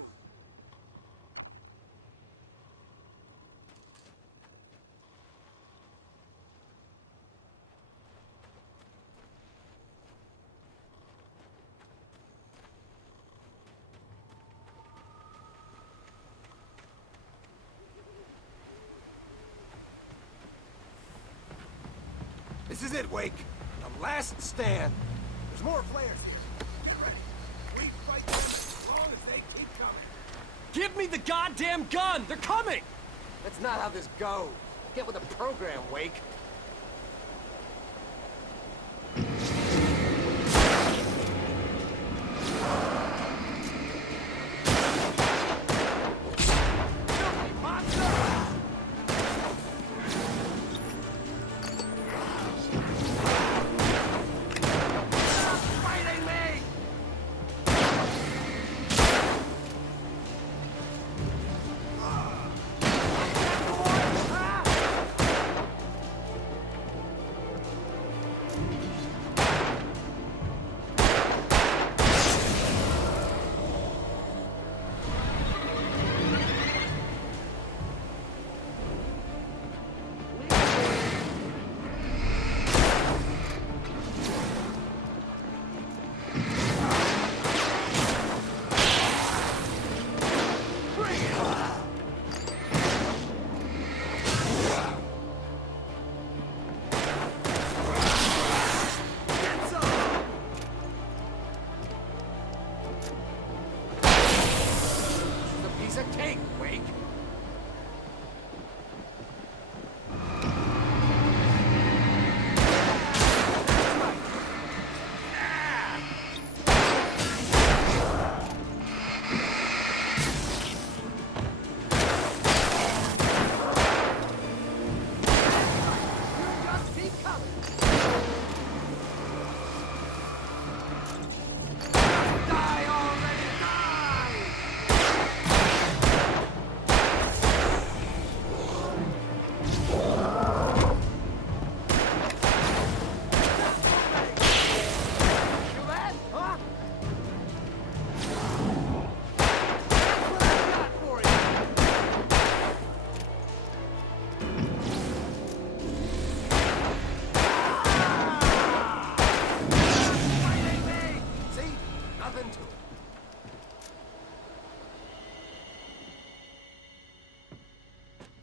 This is it, Wake. The last stand. There's more flares here. Get ready. We fight them as long as they keep coming. Give me the goddamn gun! They're coming! That's not how this goes. Get with the program, Wake.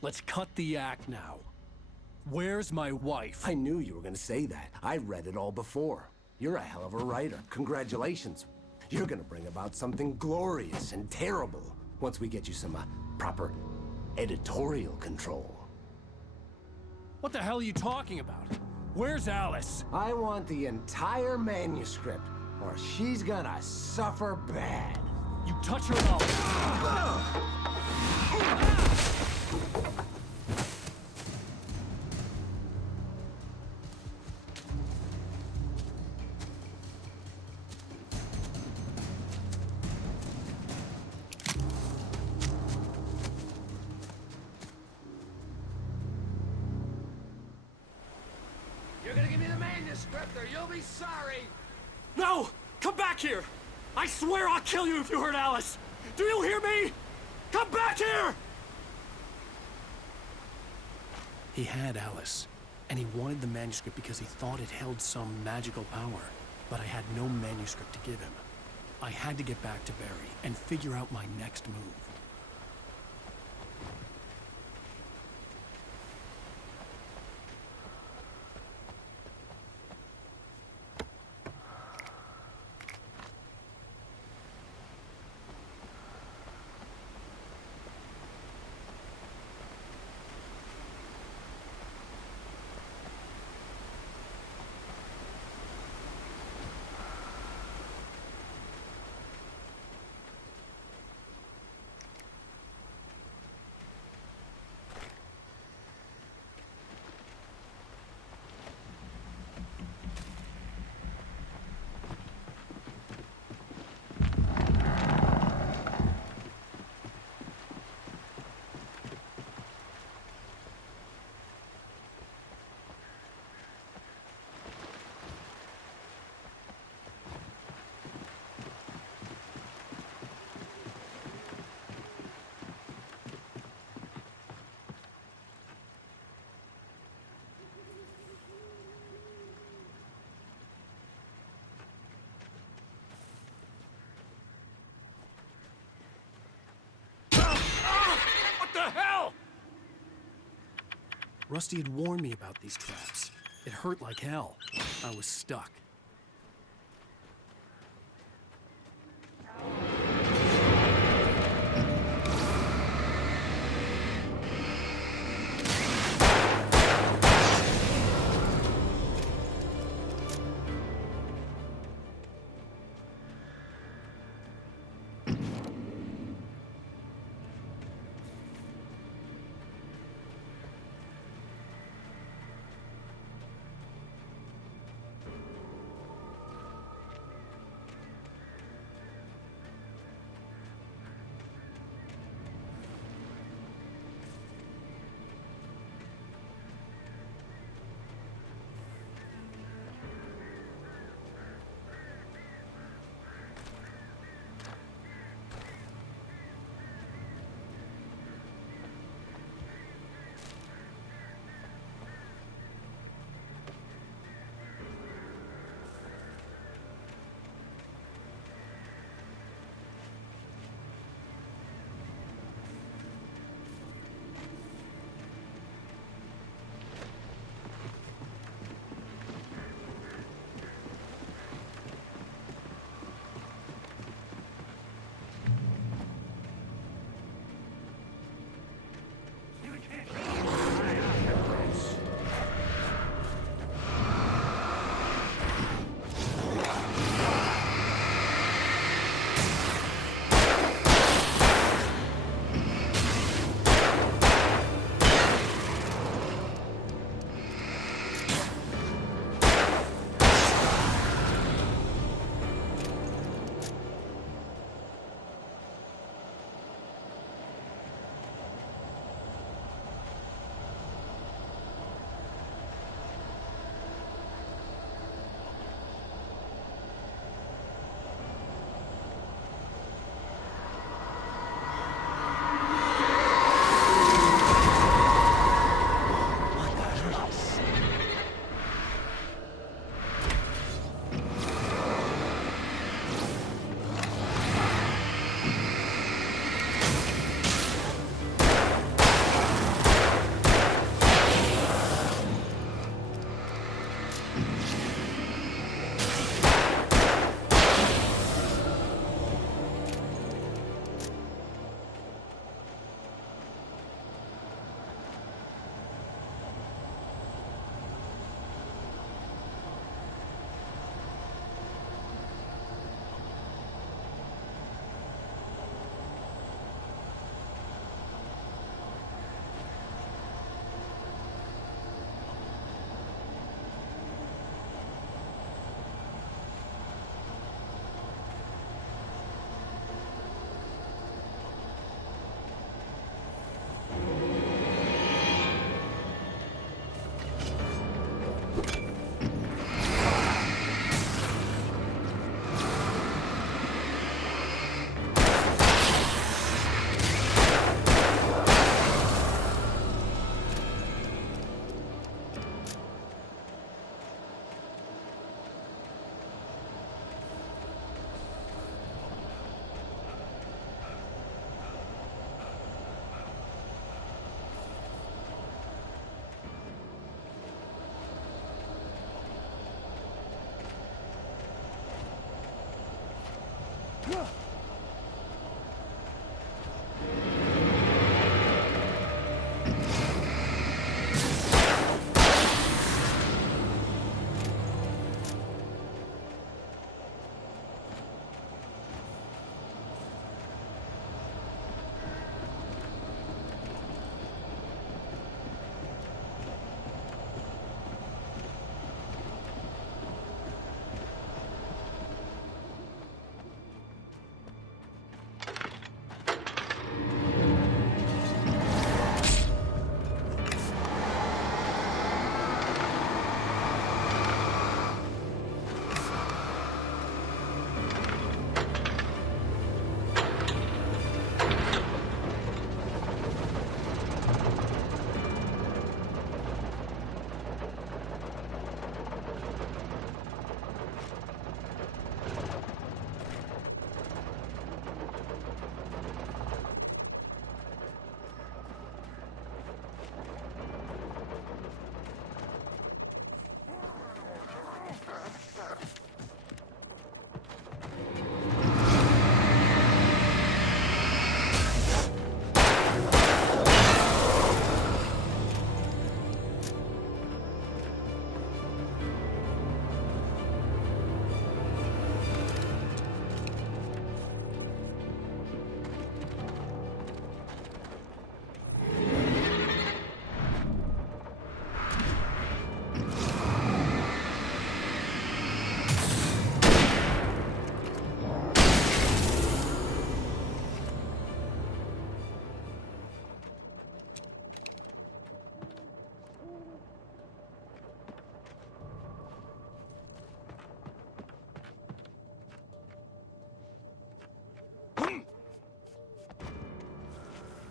Let's cut the act now. Where's my wife? I knew you were gonna say that. I read it all before. You're a hell of a writer. Congratulations. You're gonna bring about something glorious and terrible once we get you some proper editorial control. What the hell are you talking about? Where's Alice? I want the entire manuscript, or she's gonna suffer bad. You touch her and You're gonna give me the manuscript or you'll be sorry! No! Come back here! I swear I'll kill you if you hurt Alice! Do you hear me? Come back here! He had Alice, and he wanted the manuscript because he thought it held some magical power. But I had no manuscript to give him. I had to get back to Barry and figure out my next move. Rusty had warned me about these traps. It hurt like hell. I was stuck.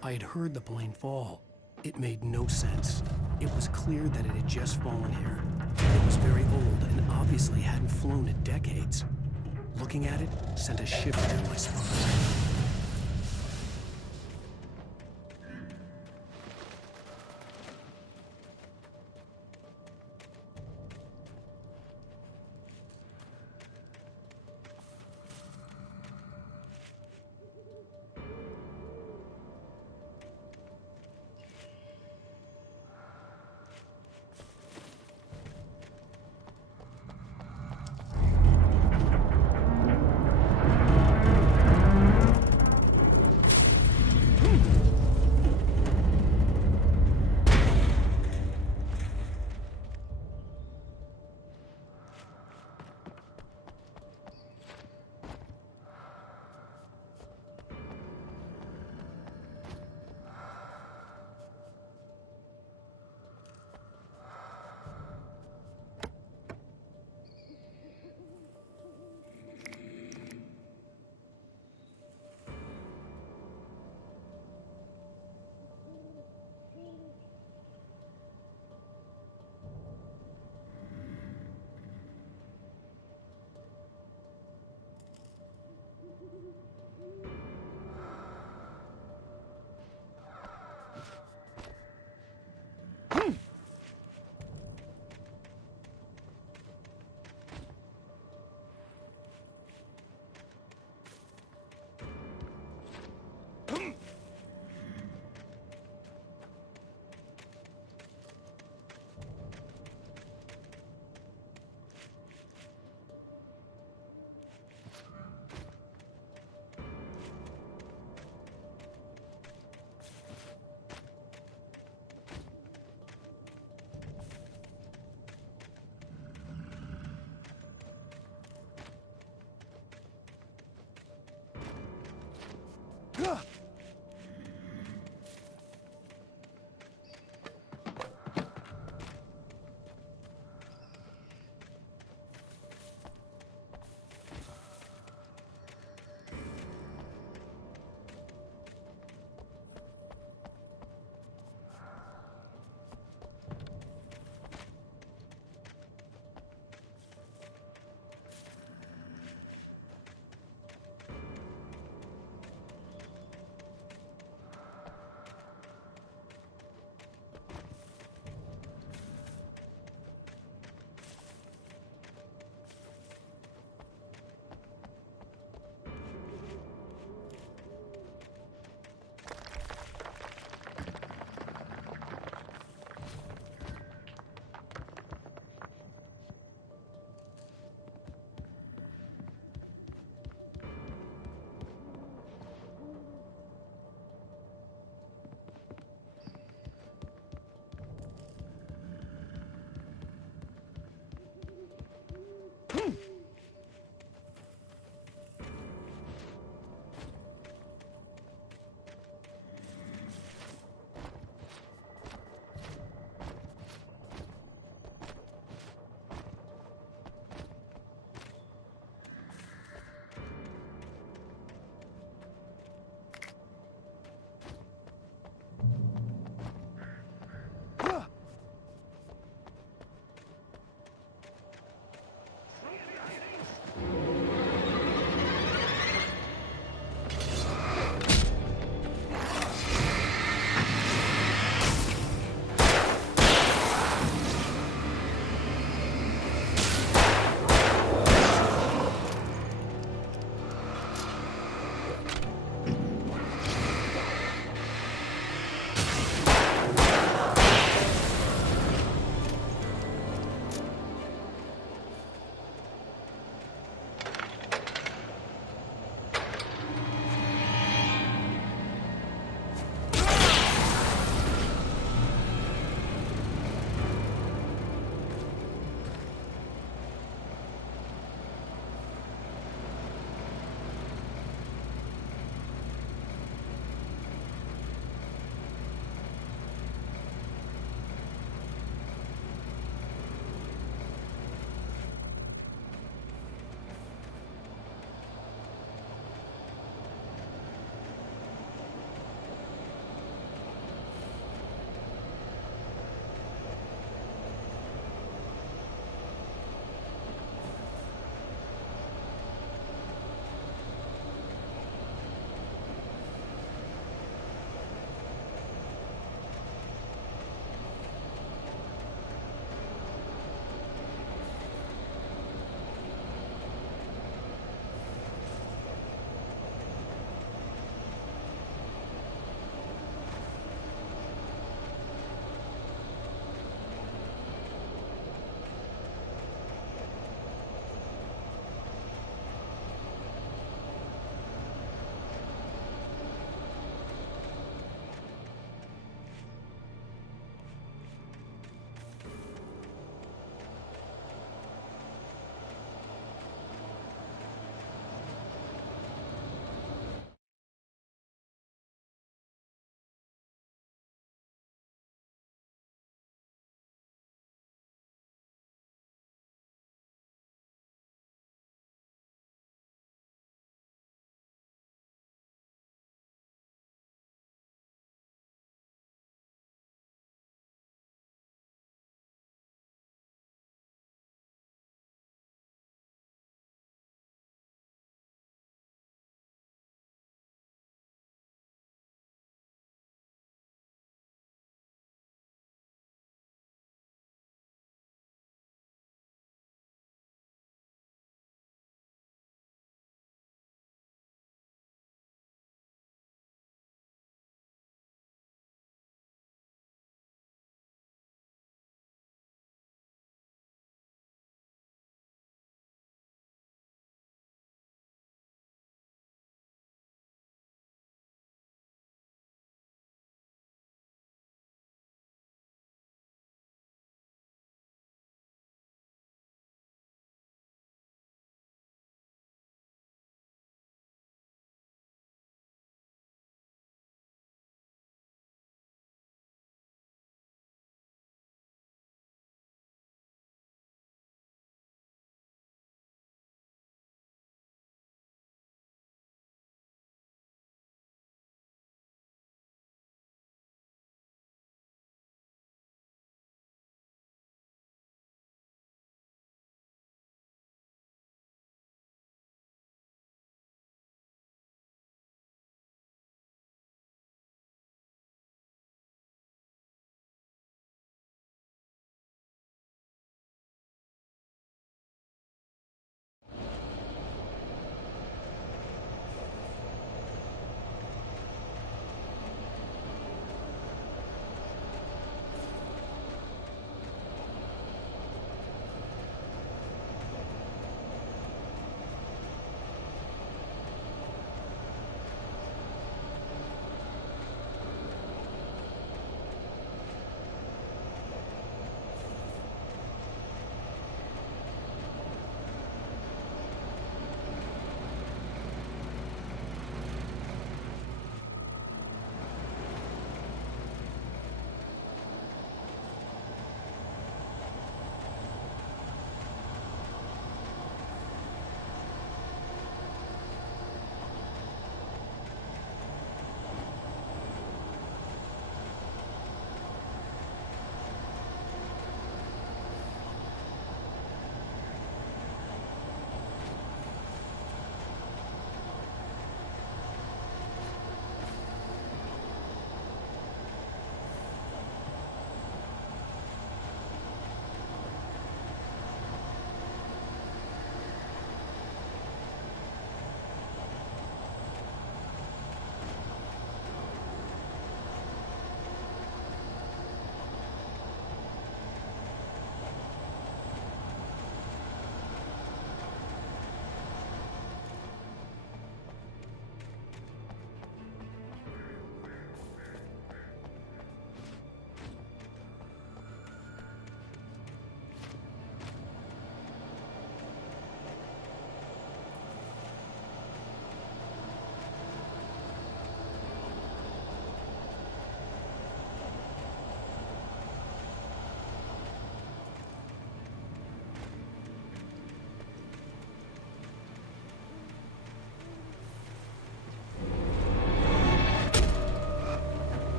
I had heard the plane fall. It made no sense. It was clear that it had just fallen here. It was very old and obviously hadn't flown in decades. Looking at it sent a shiver down my spine.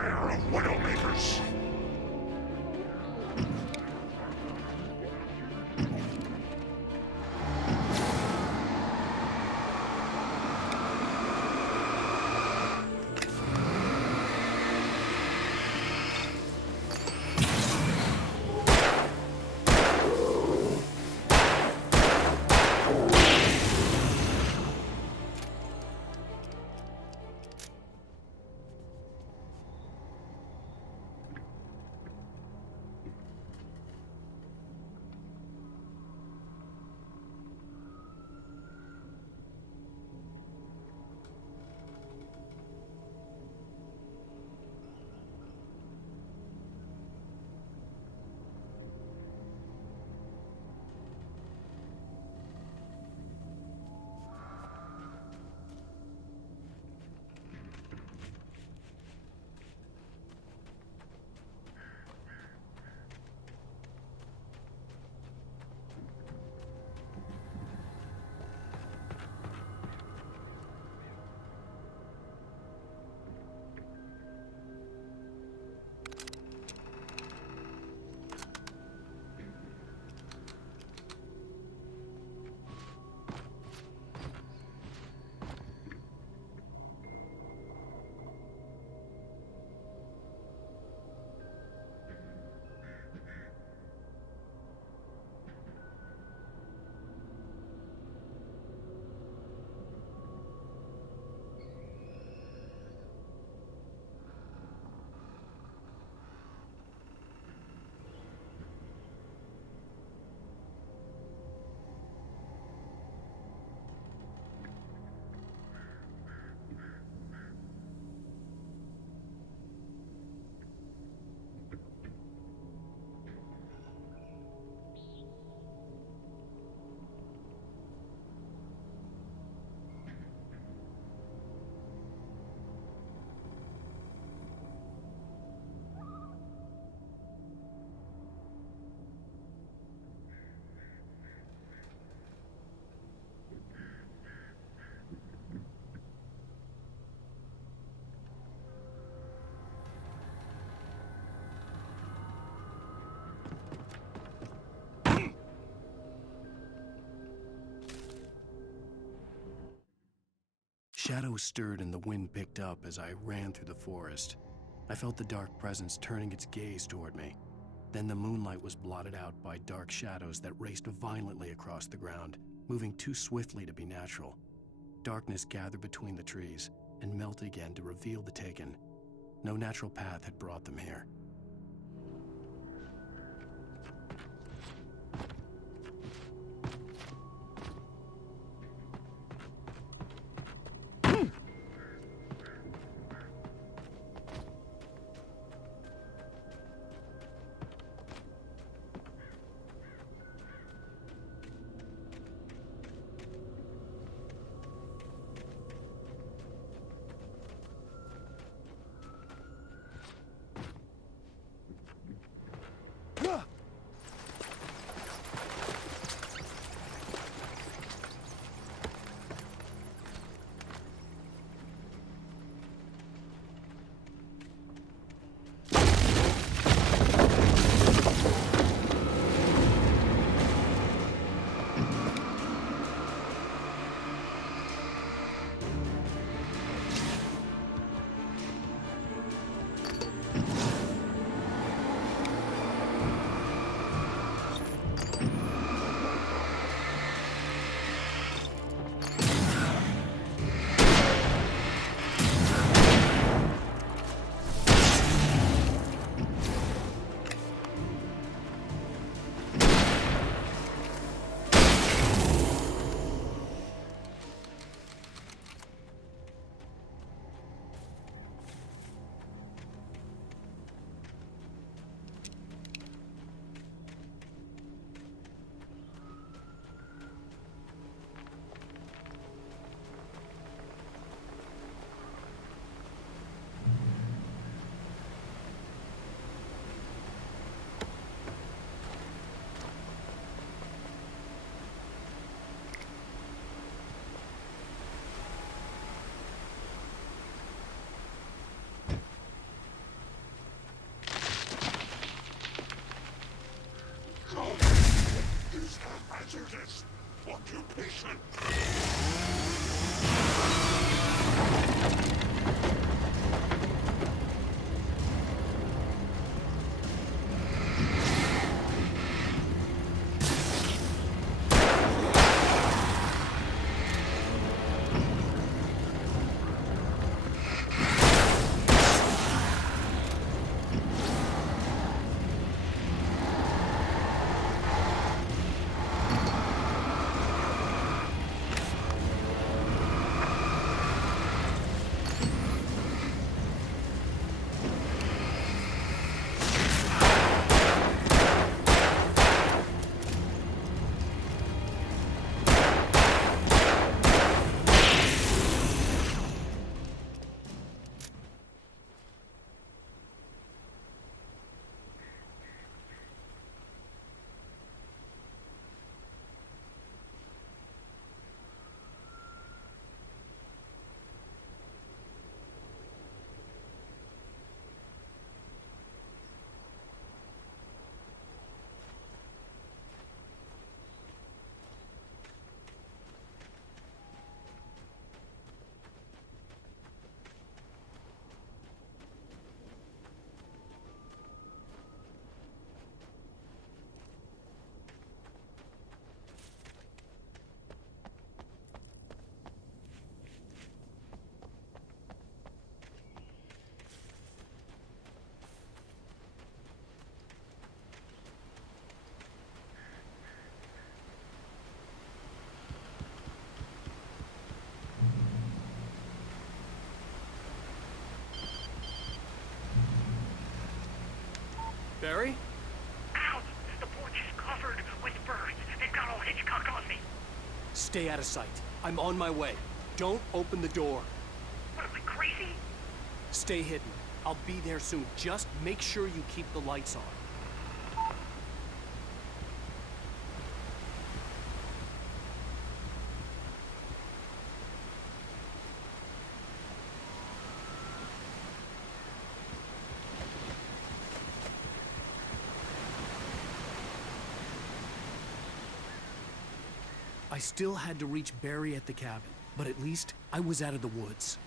destroyer of Widowmakers. Shadows stirred and the wind picked up as I ran through the forest. I felt the dark presence turning its gaze toward me. Then the moonlight was blotted out by dark shadows that raced violently across the ground, moving too swiftly to be natural. Darkness gathered between the trees and melted again to reveal the Taken. No natural path had brought them here. hazardous occupation. Barry? Al, the porch is covered with birds. They've got old Hitchcock on me. Stay out of sight. I'm on my way. Don't open the door. What, am I crazy? Stay hidden. I'll be there soon. Just make sure you keep the lights on. I still had to reach Barry at the cabin, but at least I was out of the woods.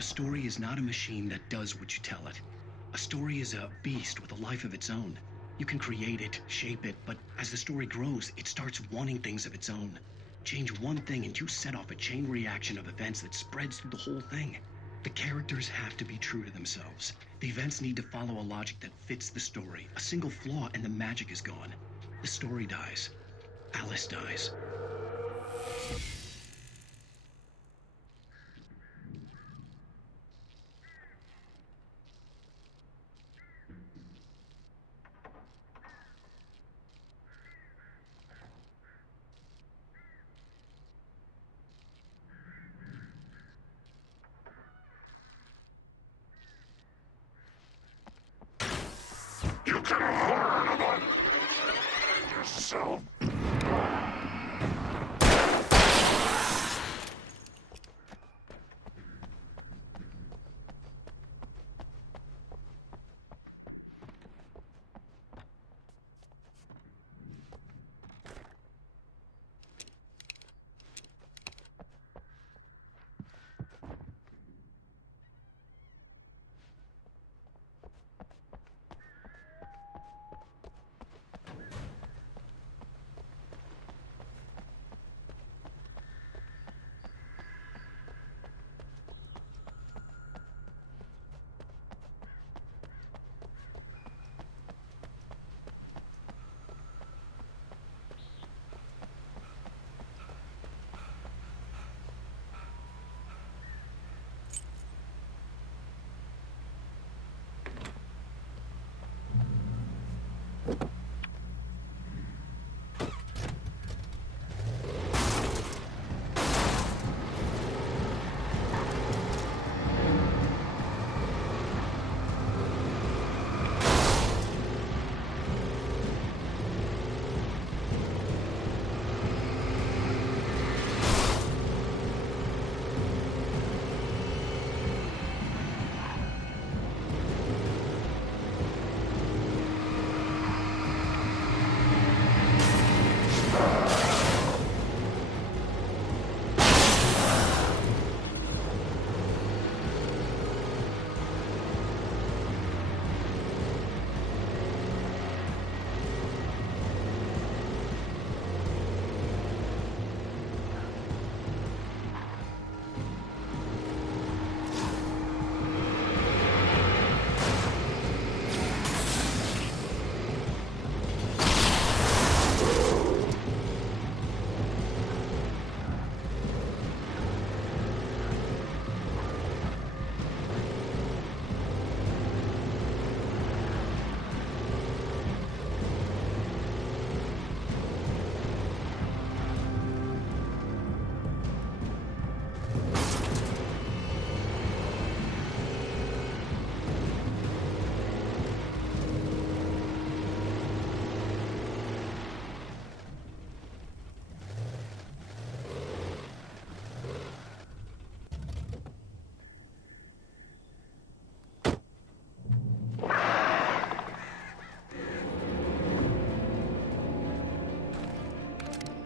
A story is not a machine that does what you tell it. A story is a beast with a life of its own. You can create it, shape it, but as the story grows, it starts wanting things of its own. Change one thing and you set off a chain reaction of events that spreads through the whole thing. The characters have to be true to themselves. The events need to follow a logic that fits the story. A single flaw and the magic is gone. The story dies. Alice dies. You can learn about yourself.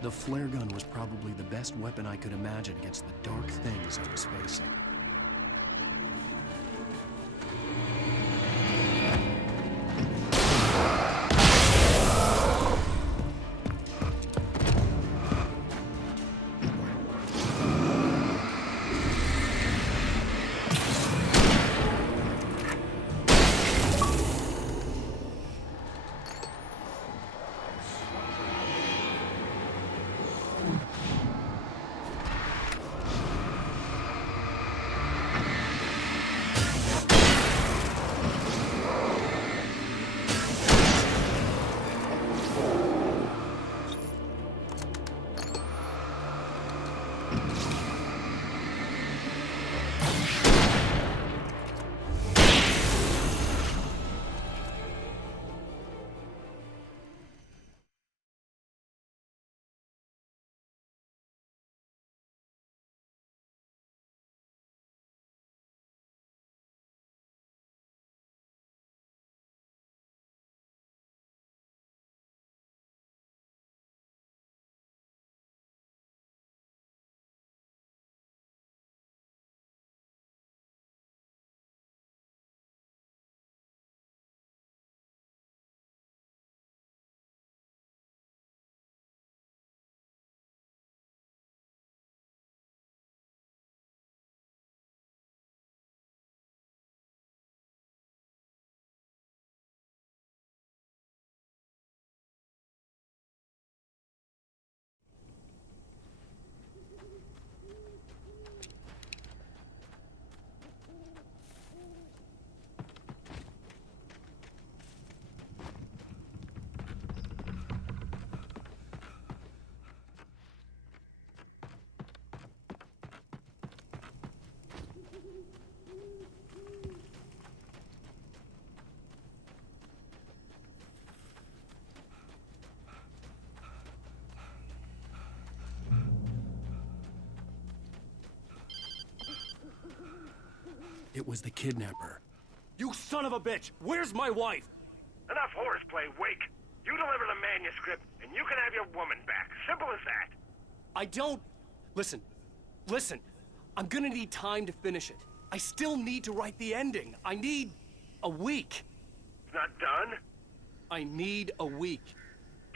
The flare gun was probably the best weapon I could imagine against the dark things I was facing. It was the kidnapper. You son of a bitch! Where's my wife? Enough horseplay, Wake. You deliver the manuscript, and you can have your woman back. Simple as that. I don't... Listen. I'm gonna need time to finish it. I still need to write the ending. I need a week. It's not done? I need a week.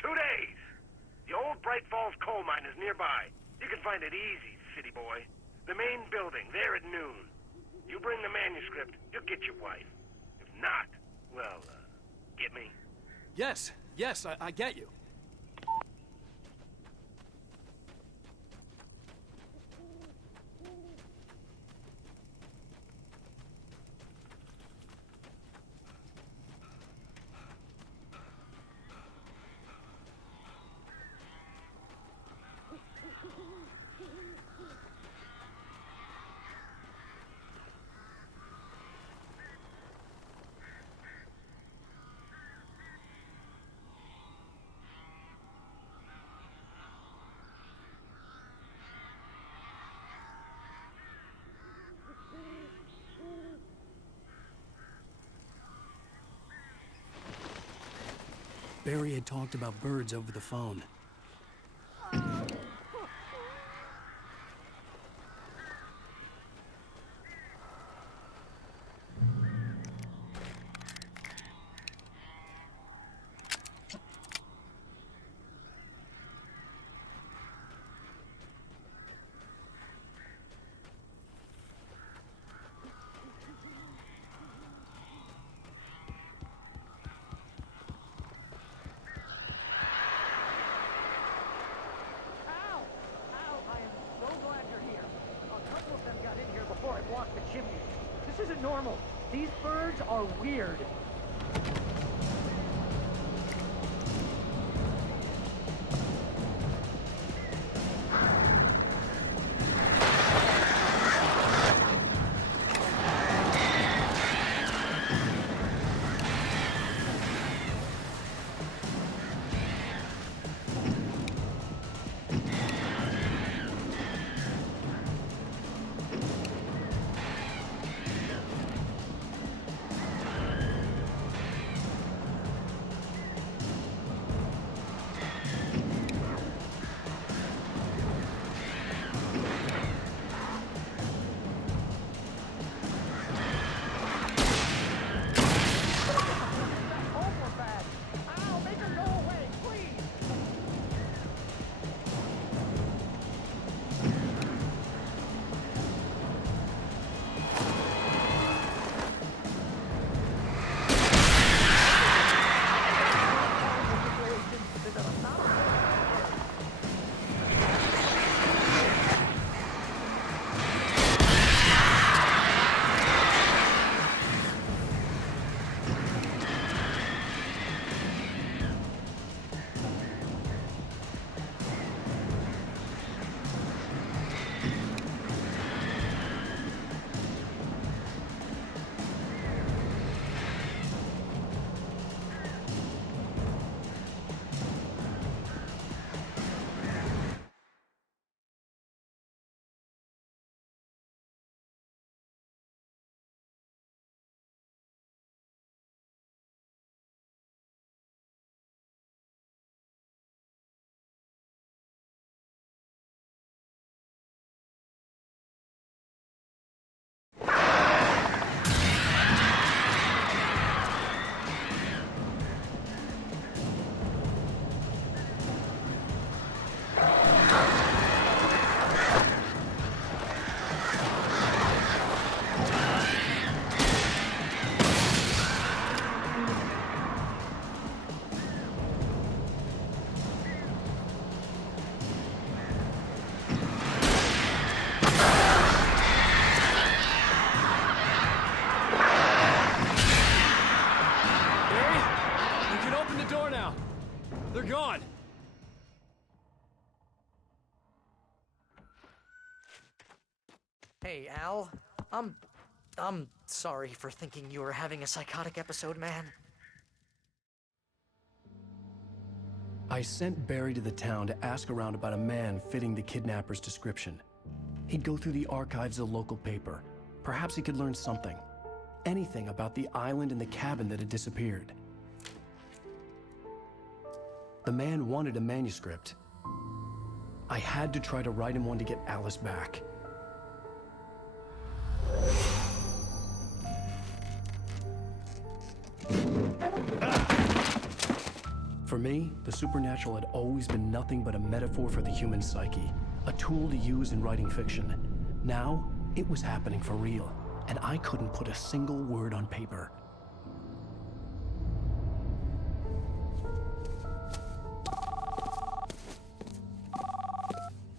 2 days. The old Bright Falls coal mine is nearby. You can find it easy, city boy. The main building, there at noon. You bring the manuscript, you'll get your wife. If not, well, get me? Yes, I get you. Barry had talked about birds over the phone. This isn't normal. These birds are weird. Hey, Al. I'm sorry for thinking you were having a psychotic episode, man. I sent Barry to the town to ask around about a man fitting the kidnapper's description. He'd go through the archives of the local paper. Perhaps he could learn something. Anything about the island and the cabin that had disappeared. The man wanted a manuscript. I had to try to write him one to get Alice back. For me, the supernatural had always been nothing but a metaphor for the human psyche, a tool to use in writing fiction. Now, it was happening for real, and I couldn't put a single word on paper.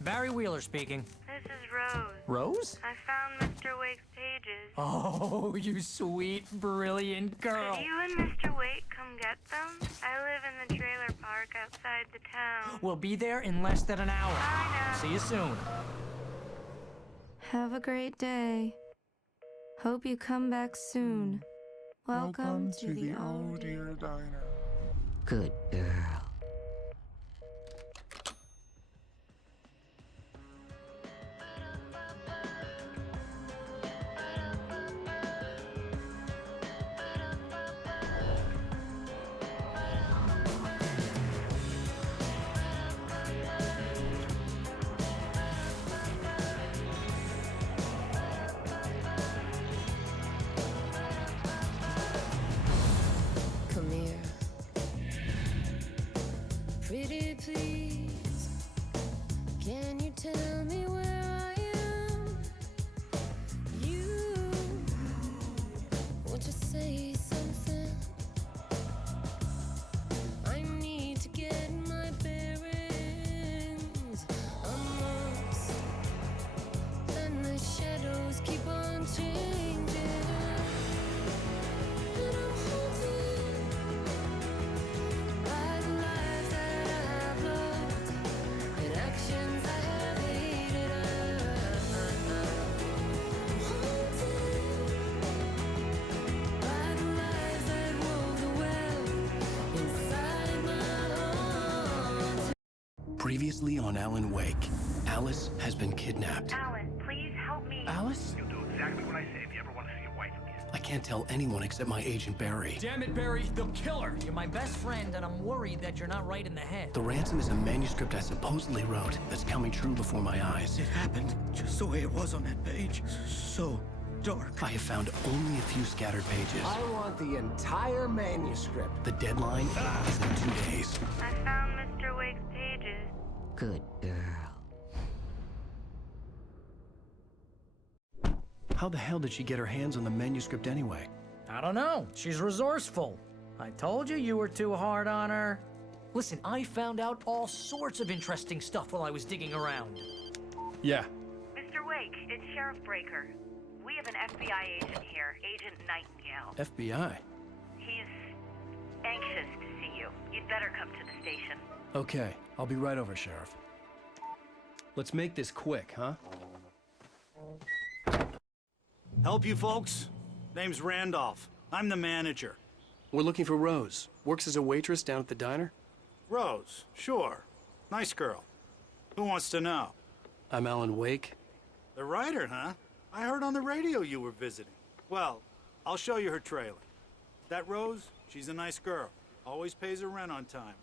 Barry Wheeler speaking. This is Rose. Rose? I found Mr. Wake's pages. Oh, you sweet, brilliant girl. Could you and Mr. Wake come get them? I live in the trailer park outside the town. We'll be there in less than an hour. Bye now. See you soon. Have a great day. Hope you come back soon. Welcome to the Oh Dear Diner. Good girl. Come here. Pretty please, can you tell me where I am? You won't you say something? I need to get my bearings. I'm lost, and the shadows keep on changing. And I'm haunted by the lies that I have loved and actions I have hated. I'm haunted by the lies that wove the web inside my heart. Previously on Alan Wake, Alice has been kidnapped. Alan, please help me. Alice? You'll do exactly what I say if you ever want to see your wife again. I can't tell anyone except my agent Barry. Damn it, Barry, they'll kill her. You're my best friend, and I'm worried that you're not right in the head. The ransom is a manuscript I supposedly wrote that's coming true before my eyes. It happened just the way it was on that page. So dark. I have found only a few scattered pages. I want the entire manuscript. The deadline is in 2 days. I found Mr. Wake's pages. Good girl. How the hell did she get her hands on the manuscript anyway? I don't know. She's resourceful. I told you you were too hard on her. Listen, I found out all sorts of interesting stuff while I was digging around. Yeah. Mr. Wake, it's Sheriff Breaker. We have an FBI agent here, Agent Nightingale. FBI? He's anxious to see you. You'd better come to the station. Okay, I'll be right over, Sheriff. Let's make this quick, huh? Help you folks? Name's Randolph. I'm the manager. We're looking for Rose. Works as a waitress down at the diner. Rose, sure. Nice girl. Who wants to know? I'm Alan Wake. The writer, huh? I heard on the radio you were visiting. Well, I'll show you her trailer. That Rose, she's a nice girl. Always pays her rent on time.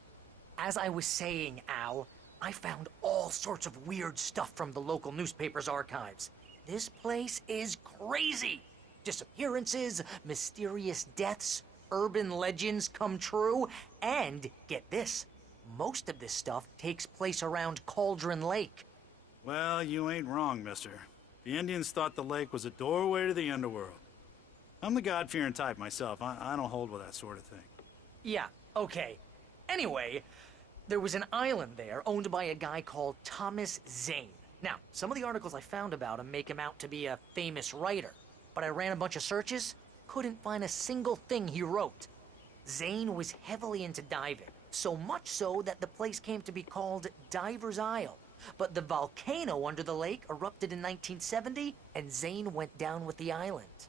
As I was saying, Al, I found all sorts of weird stuff from the local newspaper's archives. This place is crazy. Disappearances, mysterious deaths, urban legends come true, and get this, most of this stuff takes place around Cauldron Lake. Well, you ain't wrong, mister. The Indians thought the lake was a doorway to the underworld. I'm the God-fearing type myself. I don't hold with that sort of thing. Yeah, okay. Anyway, there was an island there owned by a guy called Thomas Zane. Now, some of the articles I found about him make him out to be a famous writer, but I ran a bunch of searches, couldn't find a single thing he wrote. Zane was heavily into diving, so much so that the place came to be called Diver's Isle. But the volcano under the lake erupted in 1970, and Zane went down with the island.